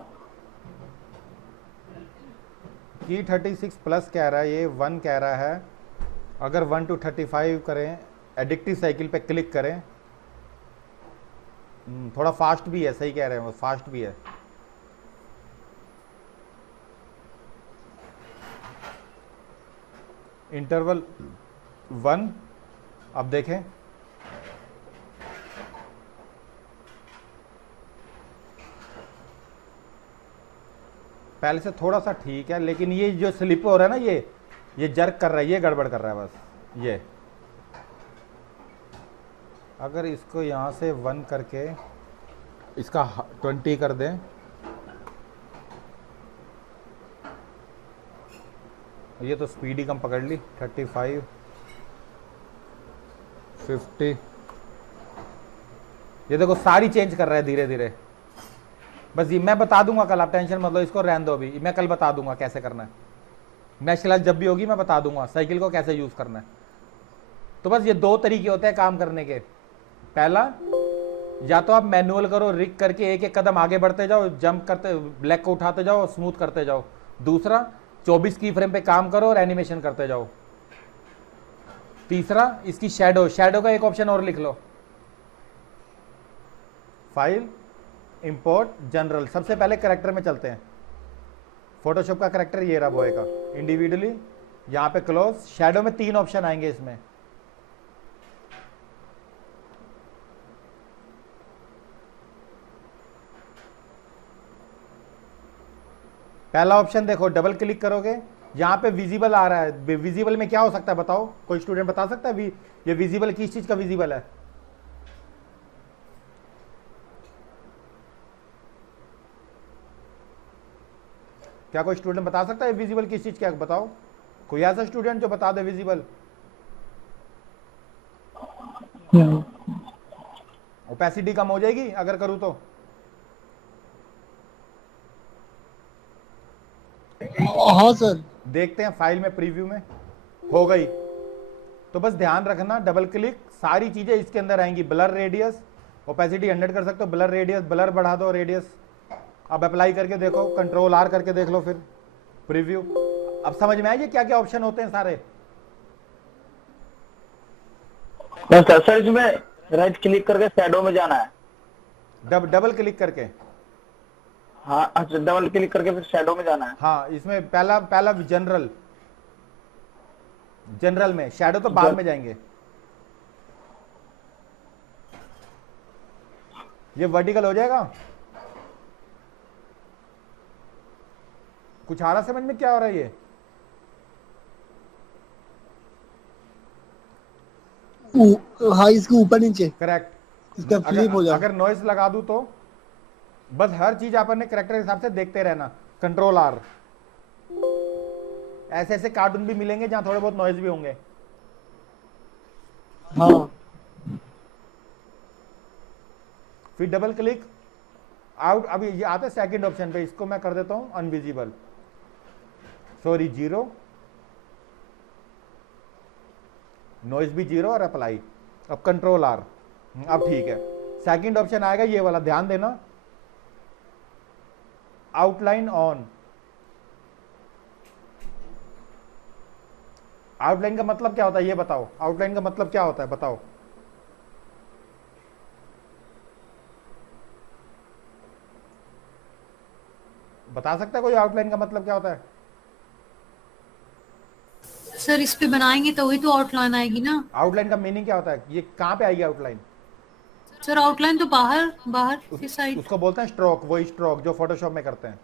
की 36 प्लस कह रहा है, ये 1 कह रहा है। अगर 1 to 35 करें, एडिक्टिव साइकिल पे क्लिक करें, थोड़ा फास्ट भी है, सही कह रहे हैं वो, फास्ट भी है। इंटरवल 1, अब देखें, पहले से थोड़ा सा ठीक है, लेकिन ये जो स्लिप हो रहा है ना, ये जर्क कर रहा है, ये गड़बड़ कर रहा है बस। ये अगर इसको यहाँ से 1 करके इसका 20 कर दें, ये तो स्पीड ही कम पकड़ ली, 35, 50, ये देखो सारी चेंज कर रहा है धीरे धीरे। बस ये मैं बता दूंगा कल, आप टेंशन मत लो, इसको रहने दो अभी, मैं कल बता दूंगा कैसे करना है। नेक्स्ट क्लास जब भी होगी मैं बता दूंगा साइकिल को कैसे यूज करना है। तो बस ये 2 तरीके होते हैं काम करने के। पहला, या तो आप मैनुअल करो, रिग करके एक एक कदम आगे बढ़ते जाओ, जंप करते, ब्लैक को उठाते जाओ, स्मूथ करते जाओ। दूसरा, 24 की फ्रेम पे काम करो और एनिमेशन करते जाओ। तीसरा, इसकी शैडो का एक ऑप्शन और लिख लो, फाइल, इंपोर्ट, जनरल। सबसे पहले करेक्टर में चलते हैं। फोटोशॉप का करेक्टर ये रहा बॉय का, इंडिविजुअली, यहाँ पे क्लोज। शैडो में 3 ऑप्शन आएंगे इसमें। पहला ऑप्शन देखो, डबल क्लिक करोगे, यहाँ पे विजिबल आ रहा है। विजिबल में क्या हो सकता है बताओ, कोई स्टूडेंट बता सकता है? ये विजिबल किस चीज का विजिबल है? क्या कोई स्टूडेंट बता सकता है विजिबल किस चीज का? बताओ, कोई ऐसा स्टूडेंट जो बता दे विजिबल। ओपेसिटी कम हो जाएगी अगर करूँ तो? हाँ सर। देखते हैं फाइल में, प्रीव्यू में हो गई। तो बस ध्यान रखना, डबल क्लिक, सारी चीजें इसके अंदर आएंगी। ब्लर रेडियस, ओपेसिटी 100 कर सकते हो, ब्लर रेडियस, ब्लर बढ़ा दो, रेडियस। अब अप्लाई करके देखो, कंट्रोल R करके देख लो, फिर प्रीव्यू। अब समझ में आइए क्या क्या ऑप्शन होते हैं सारे। सर इसमें राइट क्लिक करके शैडो में जाना है। डबल क्लिक करके, हाँ अच्छा, डबल क्लिक करके फिर शैडो में जाना है। हाँ, इसमें पहला जनरल में, शैडो तो बाद में जाएंगे। ये वर्टिकल हो जाएगा। कुछ आ रहा समझ में क्या हो रहा है? ये हाँ, इसके ऊपर नीचे करेक्ट। इसका फ्लिप हो जाए। अगर नॉइस लगा दूं तो बस हर चीज अपन ने करेक्टर के हिसाब से देखते रहना। Control R। ऐसे ऐसे कार्टून भी मिलेंगे जहां थोड़े बहुत नॉइज भी होंगे। हाँ, फिर डबल क्लिक आउट। अभी ये आता है सेकंड ऑप्शन पे, इसको मैं कर देता हूं अनविजिबल, सॉरी 0, नॉइज भी 0 और अप्लाई। अब कंट्रोल R। अब ठीक है, सेकंड ऑप्शन आएगा ये वाला, ध्यान देना, आउटलाइन ऑन। आउटलाइन का मतलब क्या होता है ये बताओ, आउटलाइन का मतलब क्या होता है बताओ। बता सकता है कोई आउटलाइन का मतलब क्या होता है? सर इस पे बनाएंगे तो वही तो आउटलाइन आएगी ना। आउटलाइन का मीनिंग क्या होता है? ये कहाँ पे आएगी आउटलाइन? सर आउटलाइन तो बाहर की साइड। उसको बोलते हैं स्ट्रोक, वही स्ट्रोक जो फोटोशॉप में करते हैं।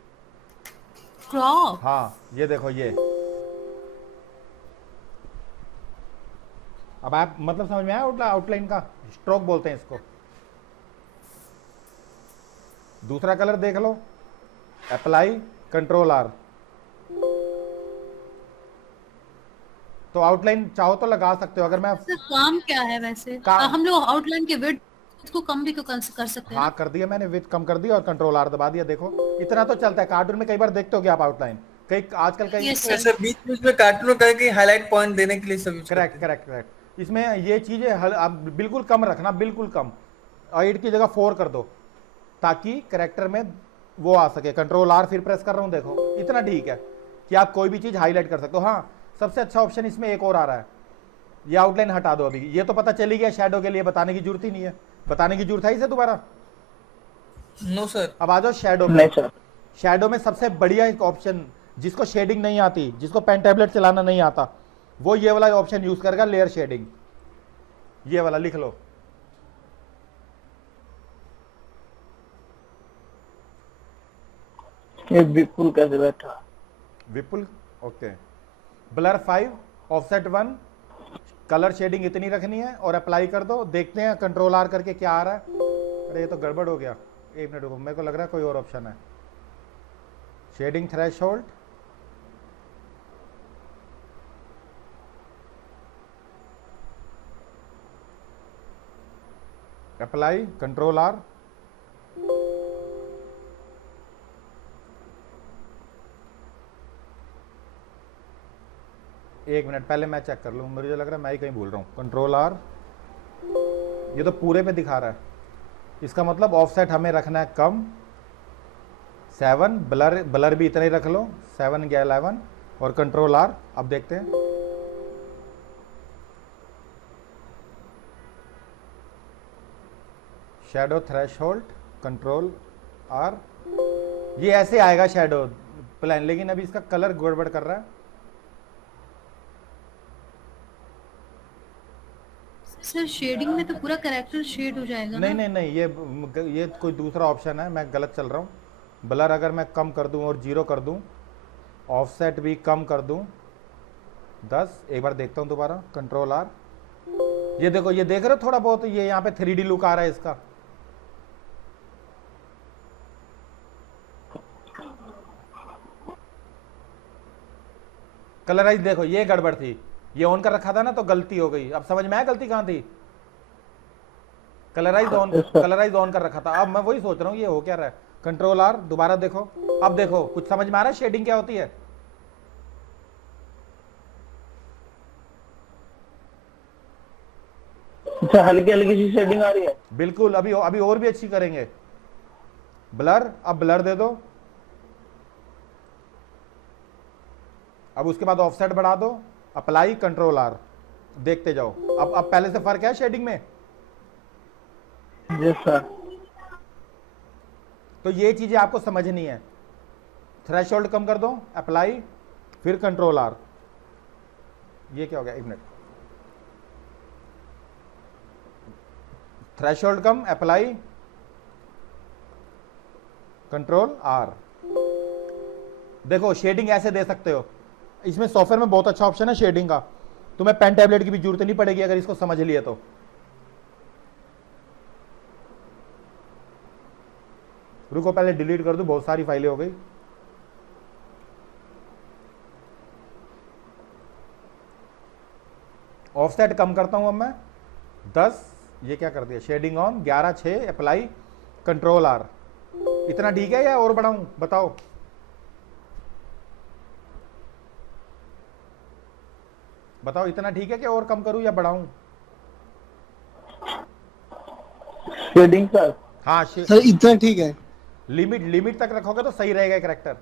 क्रॉप। हाँ ये देखो ये, अब आप मतलब समझ में आया आउटलाइन का, स्ट्रोक बोलते हैं इसको। दूसरा कलर देख लो, अप्लाई कंट्रोल आर, तो आउटलाइन चाहो तो लगा सकते हो। अगर मैं सर काम क्या है वैसे? काम- हम लोग आउटलाइन के विड्थ को कम भी तो कर सकते हैं हाँ ना? कर दिया मैंने, विथ कम कर दिया और कंट्रोल आर दबा दिया। देखो इतना तो चलता है, कार्टून में कई बार देखते हो क्या आप आउटलाइन, कई आजकल कई। यस वैसे सर। बीच बीच में कार्टून में कहीं हाईलाइट पॉइंट देने के लिए सब यूज करेक्ट करते हैं। करेक्ट करेक्ट, इसमें ये चीजें आप बिल्कुल कम रखना, बिल्कुल कम, 8 की जगह 4 कर दो, ताकि करेक्टर में वो आ सके। कंट्रोल आर फिर प्रेस कर रहा हूँ, देखो इतना ठीक है कि आप कोई भी चीज हाईलाइट कर सकते हो। हाँ सबसे अच्छा ऑप्शन इसमें एक और आ रहा है, ये आउटलाइन हटा दो। अभी ये तो पता चली गया, शैडो के लिए बताने की जरूरत ही नहीं है, बताने की जरूरत है इसे दोबारा। No sir. अब आ जाओ शैडो में। नहीं सर। शैडो में सबसे बढ़िया एक ऑप्शन, जिसको शेडिंग नहीं आती, जिसको पेन टैबलेट चलाना नहीं आता, वो ये वाला ऑप्शन यूज करेगा, लेयर शेडिंग। ये वाला लिख लो, ये विपुल कैसे बैठा? Vipul. Okay, blur 5, offset 1, colour shading इतनी रखनी है और अप्लाई कर दो। देखते हैं कंट्रोल आर करके क्या आ रहा है। अरे ये तो गड़बड़ हो गया, 1 मिनट रुको, मेरे को लग रहा है कोई और ऑप्शन है। Shading threshold, apply control R, एक मिनट पहले मैं चेक कर लूँ, मुझे लग रहा है मैं ही कहीं भूल रहा हूँ। कंट्रोल आर, ये तो पूरे पे दिखा रहा है, इसका मतलब ऑफसेट हमें रखना है कम, 7, ब्लर भी इतना ही रख लो, 7 या 11, और कंट्रोल आर। अब देखते हैं, शैडो थ्रेशोल्ड, कंट्रोल आर, ये ऐसे आएगा शैडो प्लान, लेकिन अभी इसका कलर गड़बड़ कर रहा है। सर शेडिंग में तो पूरा कैरेक्टर शेड हो जाएगा नहीं ना? नहीं नहीं, ये कोई दूसरा ऑप्शन है, मैं गलत चल रहा हूँ। ब्लर अगर मैं कम कर दूं और 0 कर दूं, ऑफसेट भी कम कर दूं 10, एक बार देखता हूँ दोबारा, कंट्रोल आर, ये देखो, ये देख रहे हो थोड़ा बहुत, ये यहाँ पे 3D लुक आ रहा है इसका। कलराइज देखो, ये गड़बड़ थी, ये ऑन कर रखा था ना तो गलती हो गई। अब समझ में आया गलती कहाँ थी? कलराइज ऑन कर रखा था। अब मैं वही सोच रहा हूँ ये हो क्या रहा है। कंट्रोल आर, दोबारा देखो, अब देखो कुछ समझ में आ रहा है शेडिंग क्या होती है? अच्छा, हल्की हल्की सी शेडिंग आ रही है। बिल्कुल, अभी और भी अच्छी करेंगे। ब्लर, अब ब्लर दे दो, अब उसके बाद ऑफसेट बढ़ा दो, अप्लाई कंट्रोल आर, देखते जाओ। अब पहले से फर्क है शेडिंग में? जी सर। तो ये चीजें आपको समझनी है। थ्रेशोल्ड कम कर दो, अप्लाई, फिर कंट्रोल आर। ये क्या हो गया, एक मिनट, थ्रेशोल्ड कम, अप्लाई कंट्रोल आर। देखो शेडिंग ऐसे दे सकते हो, इसमें सॉफ्टवेयर में बहुत अच्छा ऑप्शन है शेडिंग का, तुम्हें पेन टैबलेट की भी जरूरत नहीं पड़ेगी अगर इसको समझ लिया तो। रुको पहले डिलीट कर दूं, बहुत सारी फाइलें हो गई। ऑफसेट कम करता हूं अब मैं 10, ये क्या कर दिया, shading on 11, 6, apply control R. इतना ठीक है या और बढ़ाऊं, बताओ? बताओ इतना ठीक है कि और कम करूं या बढ़ाऊं? Shading sir. हाँ सर इतना ठीक है। लिमिट तक रखोगे तो सही रहेगा कैरेक्टर।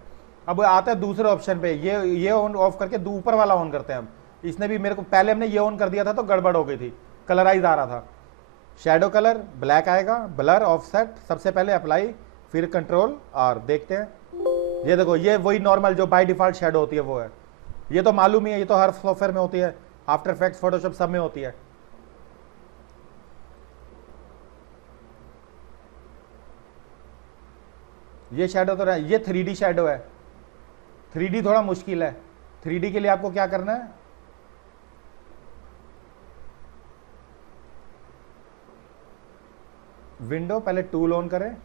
अब आता है दूसरे ऑप्शन पे, ये ऑन ऑफ करके ऊपर वाला ऑन करते हैं हम। इसने भी मेरे को, पहले हमने ये ऑन कर दिया था तो गड़बड़ हो गई थी, कलराइज आ रहा था। शैडो कलर ब्लैक आएगा, ब्लर ऑफसेट सबसे पहले अप्लाई, फिर कंट्रोल आर। देखते हैं, ये देखो, ये वही नॉर्मल जो बाय डिफॉल्ट शैडो होती है वो है। ये तो मालूम ही है, ये तो हर सॉफ्टवेयर में होती है, आफ्टर इफेक्ट्स, फोटोशॉप सब में होती है। ये शैडो तो ये 3D शैडो है, 3D थोड़ा मुश्किल है। 3D के लिए आपको क्या करना है, विंडो पहले टूल ऑन करें।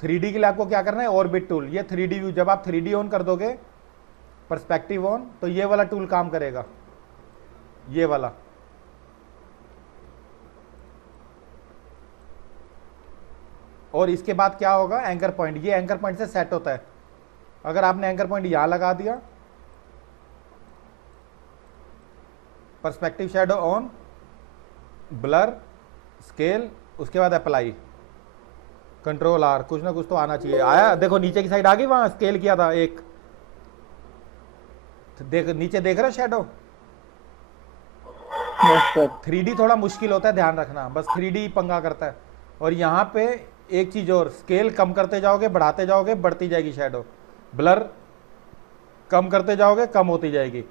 3D के लिए आपको क्या करना है, ऑर्बिट टूल। ये 3D व्यू, जब आप 3D ऑन कर दोगे, पर्सपेक्टिव ऑन, तो ये वाला टूल काम करेगा, ये वाला। और इसके बाद क्या होगा, एंकर पॉइंट। ये एंकर पॉइंट से सेट होता है। अगर आपने एंकर पॉइंट यहां लगा दिया, perspective shadow on, blur, scale, उसके बाद अप्लाई, कंट्रोल आर, कुछ ना कुछ तो आना चाहिए। आया, देखो नीचे की साइड आ गई, वहां स्केल किया था एक, देख नीचे देख रहे हो शैडो। 3D थोड़ा मुश्किल होता है, ध्यान रखना, बस 3D पंगा करता है। और यहाँ पे एक चीज और, स्केल कम करते जाओगे, बढ़ाते जाओगे, बढ़ती जाएगी शैडो। ब्लर कम करते जाओगे, कम होती जाएगी।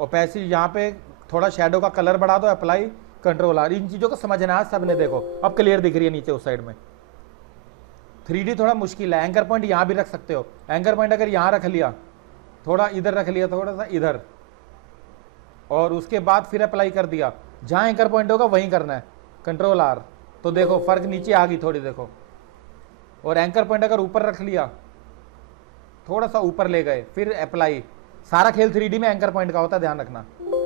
ओपेसिटी यहाँ पे थोड़ा शैडो का कलर बढ़ा दो, अप्लाई, कंट्रोल आर। इन चीजों को समझना है सबने। देखो अब क्लियर दिख रही है नीचे उस साइड में। 3D थोड़ा मुश्किल है। एंकर पॉइंट यहाँ भी रख सकते हो। एंकर पॉइंट अगर यहाँ रख लिया, थोड़ा इधर रख लिया, थोड़ा सा इधर, और उसके बाद फिर अप्लाई कर दिया, जहां एंकर पॉइंट होगा वहीं करना है, कंट्रोल आर। तो देखो फर्क नीचे आ गई थोड़ी, देखो। और एंकर पॉइंट अगर ऊपर रख लिया, थोड़ा सा ऊपर ले गए, फिर अप्लाई। सारा खेल 3D में एंकर पॉइंट का होता है, ध्यान रखना।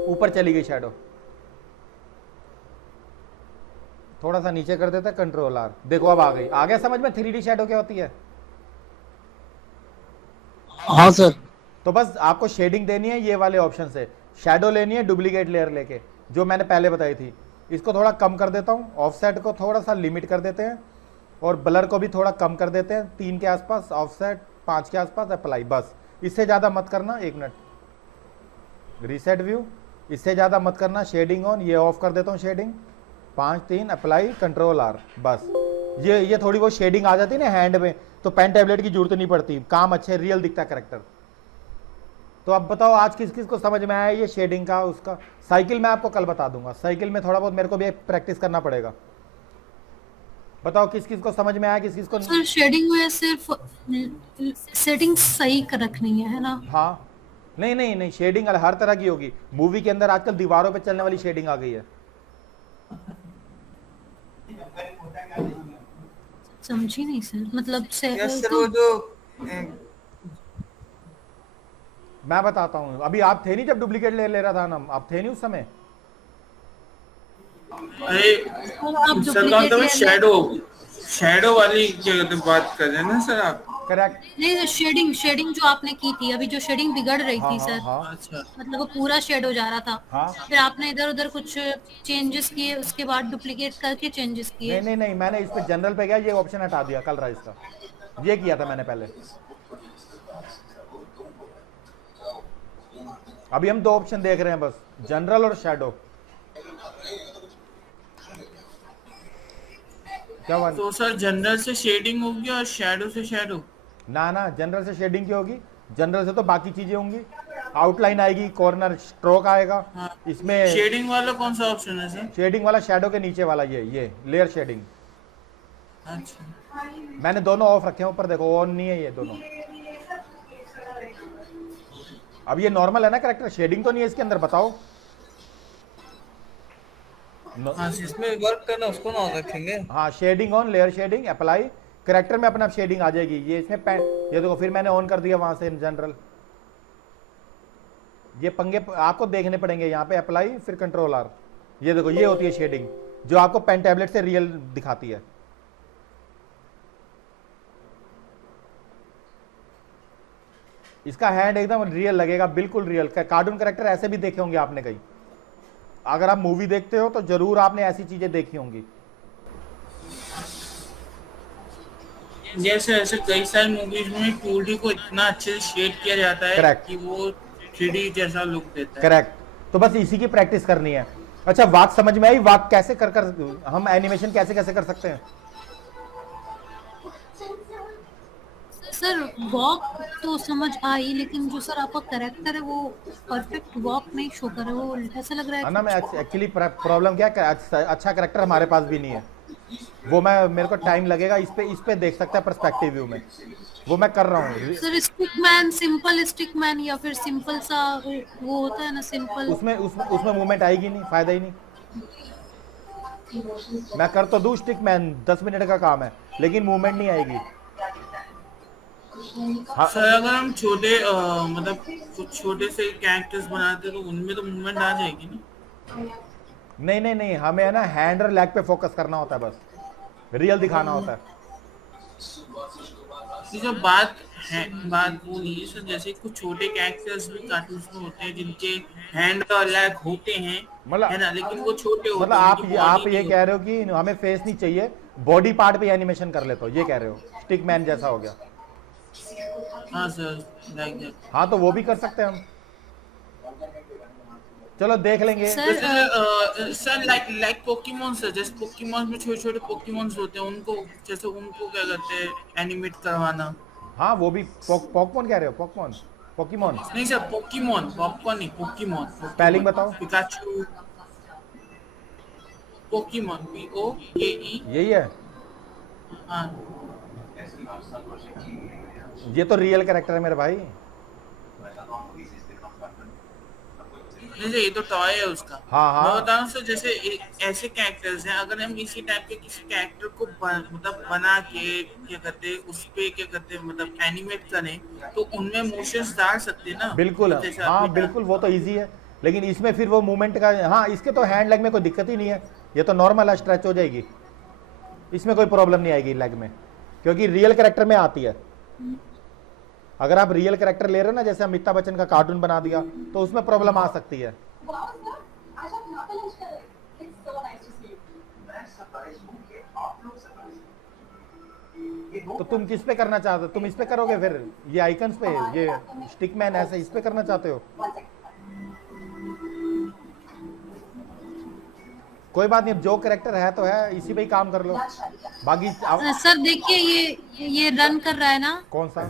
ऊपर चली गई शैडो, थोड़ा सा नीचे कर देता है, कंट्रोल आर। देखो अब आ गई। आ गया समझ में 3D शैडो क्या होती है? हाँ सर। तो बस आपको शेडिंग देनी है ये वाले ऑप्शन से। शैडो लेनी है डुप्लीकेट लेयर लेके, जो मैंने पहले बताई थी। इसको थोड़ा कम कर देता हूँ, ऑफसेट को थोड़ा सा लिमिट कर देते हैं, और ब्लर को भी थोड़ा कम कर देते हैं, 3 के आसपास, ऑफसेट 5 के आसपास, अप्लाई। बस इससे ज़्यादा मत करना। 1 मिनट, रीसेट व्यू, इससे ज़्यादा मत करना। शेडिंग ऑन, ये ऑफ कर देता हूँ शेडिंग, 5, 3, अप्लाई, कंट्रोल आर। बस ये थोड़ी बहुत शेडिंग आ जाती है ना हैंड में, तो पेन टैबलेट की जरूरत नहीं पड़ती, काम अच्छे रियल दिखता है करेक्टर। तो अब बताओ आज किस किस को समझ में आया ये शेडिंग का, उसका। साइकिल मैं आपको कल बता दूंगा, साइकिल में थोड़ा बहुत मेरे को भी प्रैक्टिस करना पड़ेगा। बताओ किस किस को समझ में आया, किस किस को सर शेडिंग में सिर्फ सेटिंग सही कर रखनी है ना? हाँ, नहीं नहीं नहीं, शेडिंग हर तरह की होगी। मूवी के अंदर आजकल दीवारों पे चलने वाली शेडिंग आ गई है। समझी नहीं सर, मतलब यस सर, वो जो मैं बताता हूँ, अभी आप थे नहीं जब डुप्लीकेट ले रहा था ना, आप थे नहीं उस समय। अरे आप सर कौन तो शैडो वाली जगह पे बात कर रहे हैं ना सर आप? करेक्ट। नहीं, शेडिंग जो आपने की थी अभी, जो शेडिंग बिगड़ रही थी सर, हाँ, अच्छा, मतलब वो पूरा शेड हो जा रहा था। हाँ। फिर आपने इधर उधर कुछ चेंजेस किए, उसके बाद डुप्लीकेट करके चेंजेस किए। नहीं नहीं नहीं, मैंने इस पे जनरल पे गया, ये ऑप्शन हटा दिया कल राइस का, ये किया था मैंने पहले। अभी हम 2 ऑप्शन देख रहे हैं बस, जनरल और शैडो। क्या हुआ? तो सर जनरल से शेडिंग होगी और शैडो से शैडो? ना ना, जनरल से शेडिंग की होगी, जनरल से तो बाकी चीजें होंगी, आउटलाइन आएगी, कॉर्नर स्ट्रोक आएगा। हाँ। इसमें शेडिंग वाला कौन सा ऑप्शन है सर? शेडिंग वाला शैडो के नीचे वाला, ये लेयर शेडिंग। अच्छा, मैंने दोनों ऑफ रखे हैं ऊपर, देखो ऑन नहीं है ये दोनों। अब ये नॉर्मल है ना करेक्टर, शेडिंग तो नहीं है इसके अंदर, बताओ। हाँ इसमें वर्क करना उसको ना रखेंगे। हाँ, shading on, layer shading, apply, character में अपना शेडिंग आ जाएगी। ये इसमें ये देखो, फिर मैंने ऑन कर दिया वहां से जनरल। ये पंगे आपको देखने पड़ेंगे, यहाँ पे अप्लाई, फिर कंट्रोल आर। ये देखो, ये होती है शेडिंग जो आपको पेन टैबलेट से रियल दिखाती है। इसका हैंड एकदम रियल लगेगा, बिल्कुल रियल। कार्टून करेक्टर ऐसे भी देखे होंगे आपने कहीं, अगर आप मूवी देखते हो तो जरूर आपने ऐसी चीजें देखी होंगी। जैसे ऐसे कई सारी मूवीज में 2D को इतना अच्छे से शेड किया जाता है Correct. कि वो 3D जैसा लुक देता है। करेक्ट। तो बस इसी की प्रैक्टिस करनी है। अच्छा, वाक समझ में आई? वाक कैसे कर हम एनिमेशन कैसे कैसे कर सकते हैं? सर वॉक तो समझ आई, लेकिन जो सर आपका कैरेक्टर है वो परफेक्ट वॉक नहीं शो कर रहा है, वो ऐसा लग रहा है ना, मैं एक्चुअली प्रॉब्लम क्या है, अच्छा करेक्टर हमारे पास भी नहीं है। वो मेरे को टाइम लगेगा, इस पे देख सकता है पर्सपेक्टिव व्यू में। वो मैं कर रहा हूँ। सर स्टिकमैन, सिंपल स्टिकमैन या फिर सिंपल सा वो होता है ना सिंपल। उसमें उसमें उसमें मूवमेंट आएगी नहीं, फायदा ही नहीं। मैं कर तो दूं स्टिक मैन, 10 मिनट का काम है, लेकिन मूवमेंट नहीं आएगी। हाँ, सर अगर हम छोटे मतलब कुछ छोटे से कैरेक्टर्स बनाते तो उनमें तो मूवमेंट आ जाएगी ना। नहीं नहीं नहीं, हमें है ना हैंड और लेग पे फोकस करना होता है, बस रियल दिखाना होता है। ये जो बात है, बात वो नहीं है सर, जैसे कुछ छोटे कैरेक्टर्स भी कार्टून्स में होते हैं जिनके हैंड और लेग होते हैं, मतलब है ना, लेकिन वो छोटे होते मतलब हैं, आप उनकी आप body ये नहीं कह रहे हो कि हमें फेस नहीं चाहिए, बॉडी पार्ट पे एनिमेशन कर लेते हो, ये कह रहे हो? स्टिक मैन जैसा हो गया। होती। हाँ सर, लाइक दैट। हाँ तो वो भी कर सकते हैं हम, चलो देख लेंगे। सर जैसे sir like like Pokemon sir, जैसे पोकेमोन में छोटे छोटे पोकेमोन्स होते हैं, उनको जैसे उनको क्या करते हैं, एनिमेट करवाना। हाँ वो भी पॉकमॉन कह रहे हो? पॉकमॉन, पोकेमॉन, नहीं सर, पोकेमोन, पॉपकॉर्न नहीं, पोकेमोन। स्पेलिंग बताओ। Pikachu, Pokemon, POKE। यही है? हाँ ये तो रियल कैरेक्टर है मेरे भाई। नहीं सर, ये तो टॉय है उसका। हाँ, हाँ। मैं बता रहा हूँ सर, जैसे ऐसे कैरेक्टर्स हैं, अगर हम इसी टाइप के किसी कैरेक्टर को मतलब बना के क्या करते हैं, उस पे क्या करते हैं, मतलब एनिमेट करें, तो उनमें मोशंस डाल सकते हैं ना। बिल्कुल, जैसे हाँ आपने बिल्कुल, वो तो इजी है, लेकिन इसमें फिर वो मूवमेंट का, हाँ इसके तो हैंड लेग में कोई दिक्कत ही नहीं है, ये तो नॉर्मल है, स्ट्रेच हो जाएगी, इसमें कोई प्रॉब्लम नहीं आएगी लेग में, क्योंकि रियल कैरेक्टर में आती है। अगर आप रियल कैरेक्टर ले रहे हो ना, जैसे अमिताभ बच्चन का कार्टून बना दिया, तो उसमें प्रॉब्लम आ सकती है। तो तुम किस पे करना चाहते हो? तुम इस पे करोगे फिर, ये आइकन्स पे, ये स्टिकमैन ऐसे इस पे करना चाहते हो? कोई बात नहीं, अब जो कैरेक्टर है तो है, इसी पे ही काम कर लो, बाकी सर देखिए ये रन कर रहा है ना, कौन सा?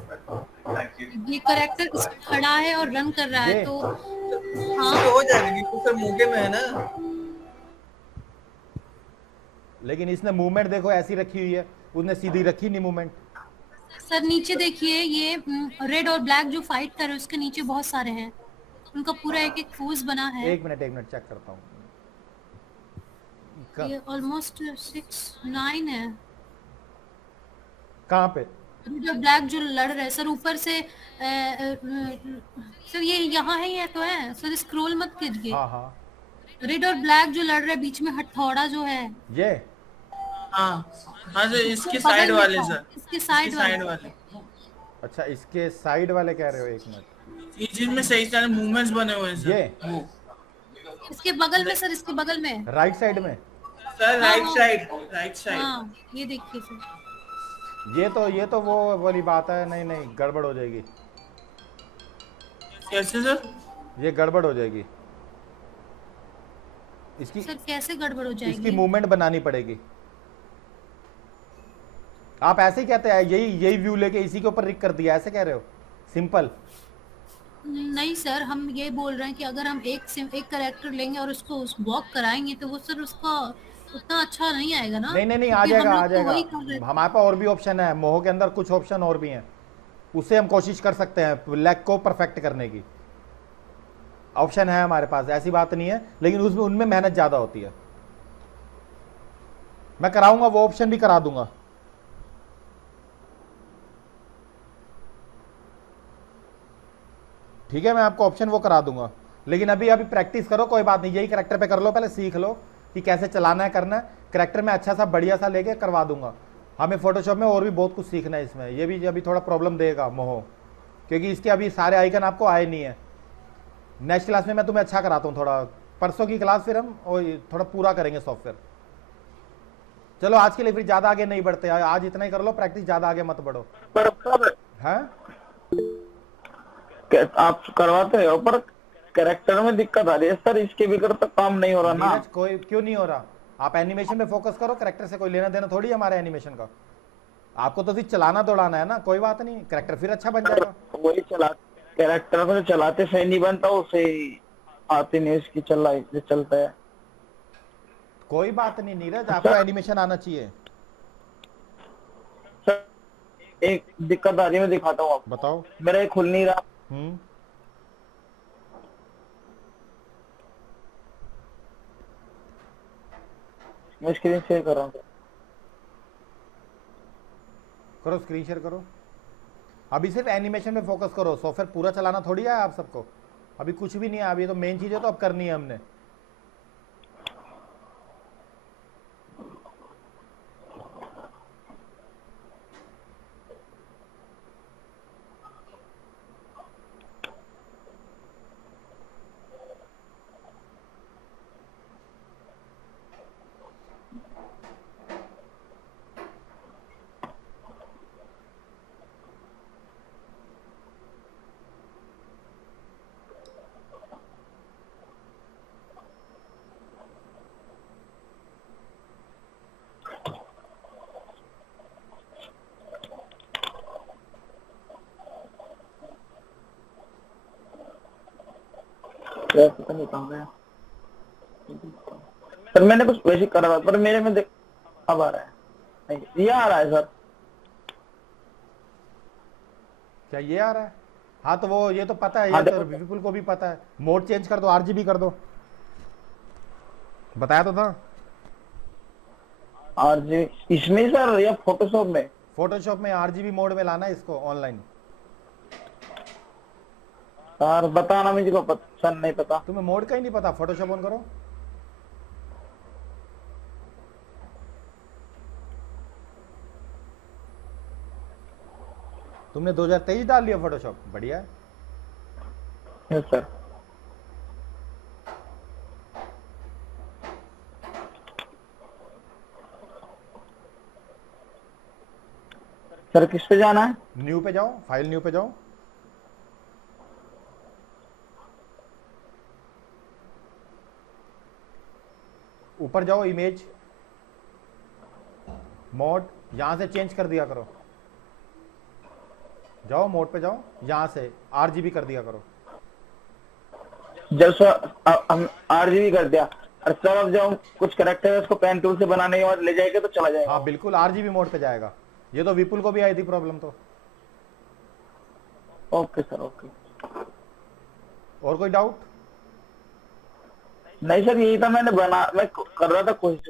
ये करेक्टर खड़ा है और रन कर रहा है, ये? तो हाँ हाँ हो जाएगा क्योंकि सर मौके में है ना। लेकिन इसने मूवमेंट देखो ऐसी रखी हुई है, उसने सीधी रखी नहीं मूवमेंट। सर नीचे देखिए, ये रेड और ब्लैक जो फाइट कर रहे हैं उसके नीचे बहुत सारे हैं, उनका पूरा एक एक फोर्स बना है। एक मिनट चेक करता हूँ। ये ऑलमोस्ट 6-9 है। कहाँ पे? रेड और ब्लैक जो लड़ रहे हैं सर, ऊपर से सर ये यहाँ है, ये तो है सर, स्क्रॉल मत कीजिए। हाँ हाँ, रेड और ब्लैक जो लड़ रहे हैं, बीच में हथौड़ा जो है, ये हाँ हाँ सर, इसके बगल साइड में वाले था, सर, इसके साइड वाले। वाले, अच्छा इसके साइड वाले कह रहे हो? एक मिनट, ये जिनमें सही सारे मूवमेंट्स बने हुए हैं सर। ये? वो इसके बगल में सर, इसके बगल में। राइट साइड में? सर हाँ, राइट साइड। हाँ ये देखिए सर, ये तो वो वाली बात है, नहीं नहीं गड़बड़ हो जाएगी, कैसे सर? ये गड़बड़ हो जाएगी, इसकी सर कैसे गड़बड़ हो इसकी जाएगी? मूवमेंट बनानी पड़ेगी। आप ऐसे ही कहते हैं, यही व्यू लेके इसी के ऊपर रिक कर दिया, ऐसे कह रहे हो? सिंपल नहीं सर, हम ये बोल रहे हैं कि अगर हम एक करेक्टर लेंगे और उसको वॉक कराएंगे तो वो सर उसका उतना अच्छा नहीं आएगा ना। नहीं नहीं नहीं, आ क्योंकि जाएगा हम आ लोग तो वही कर जाएगा, रहे थे। हमारे पास और भी ऑप्शन है, मोह के अंदर कुछ ऑप्शन और भी हैं, उससे हम कोशिश कर सकते हैं लेग को परफेक्ट करने की, ऑप्शन है हमारे पास, ऐसी बात नहीं है, लेकिन उसमें उनमें मेहनत ज़्यादा होती है। मैं कराऊंगा, वो ऑप्शन भी करा दूंगा। ठीक है, मैं आपको ऑप्शन वो करा दूंगा, लेकिन अभी प्रैक्टिस करो, कोई बात नहीं, यही करेक्टर पे कर लो, पहले सीख लो कि कैसे चलाना है, करना है। करेक्टर में अच्छा सा बढ़िया सा लेके करवा दूंगा। हमें फोटोशॉप में और भी बहुत कुछ सीखना है इसमें, ये भी अभी थोड़ा प्रॉब्लम देगा मोह, क्योंकि इसके अभी सारे आइकन आपको आए नहीं है। नेक्स्ट क्लास में मैं तुम्हें अच्छा कराता हूँ, थोड़ा परसों की क्लास फिर हम और थोड़ा पूरा करेंगे सॉफ्टवेयर। चलो आज के लिए फिर ज़्यादा आगे नहीं बढ़ते, आज इतना ही कर लो प्रैक्टिस, ज़्यादा आगे मत बढ़ो। पर सर हैं? आप करवाते हो पर कैरेक्टर में दिक्कत आ रही है सर, इसके बिगड़ तो काम नहीं हो रहा ना। नीरज, कोई क्यों नहीं हो रहा? आप एनिमेशन पे फोकस करो, करेक्टर से कोई लेना देना थोड़ी है हमारे एनिमेशन का। आपको तो सिर्फ चलाना दौड़ाना है ना, कोई बात नहीं, करेक्टर फिर अच्छा बन जाएगा। वही कैरेक्टर को चलाते सही नहीं बनता, उसे आती नहीं इसकी चलता है। कोई बात नहीं नीरज, आपको एनिमेशन आना चाहिए। एक दिक्कत आ रही है, मैं दिखाता हूँ आपको। बताओ। मेरा ये खुल नहीं रहा। मैं स्क्रीन शेयर कर रहा हूँ। करो, स्क्रीन शेयर करो। अभी सिर्फ एनिमेशन में फोकस करो, सॉफ्टवेयर पूरा चलाना थोड़ी है आप सबको। अभी कुछ भी नहीं है, अभी तो मेन चीज़ है तो अब करनी है हमने। पता नहीं कहाँ गया सर। मैंने कुछ वैसे करा था पर मेरे में देख अब आ रहा है। नहीं, ये आ रहा है सर। क्या ये आ रहा है? हाँ तो वो ये तो पता है, हाँ, ये तो विपुल को भी पता है। मोड चेंज कर दो, आरजीबी कर दो, बताया तो था। आरजीबी इसमें सर या फोटोशॉप में? फोटोशॉप में आरजीबी मोड में लाना है इसको ऑनलाइन। सर बताना, मुझे को सर नहीं पता। तुम्हें मोड का ही नहीं पता? फोटोशॉप ऑन करो। तुमने 2023 डाल लिया फोटोशॉप, बढ़िया है। Yes sir. सर किस पे जाना है? न्यू पे जाओ, फाइल न्यू पे जाओ। ऊपर जाओ, इमेज, मोड, यहां से चेंज कर दिया करो। जाओ मोड पे जाओ, यहां से आरजीबी कर दिया करो। जब सर आरजीबी कर दिया और सर अब जब कुछ करेक्टर है उसको पेन टूल से बनाने के बाद ले जाएगा तो चला जाएगा। हाँ बिल्कुल, आरजीबी मोड पे जाएगा। ये तो विपुल को भी आई थी प्रॉब्लम तो। Okay sir, okay. और कोई डाउट? नहीं सर, यही था, मैं कर रहा था कोशिश।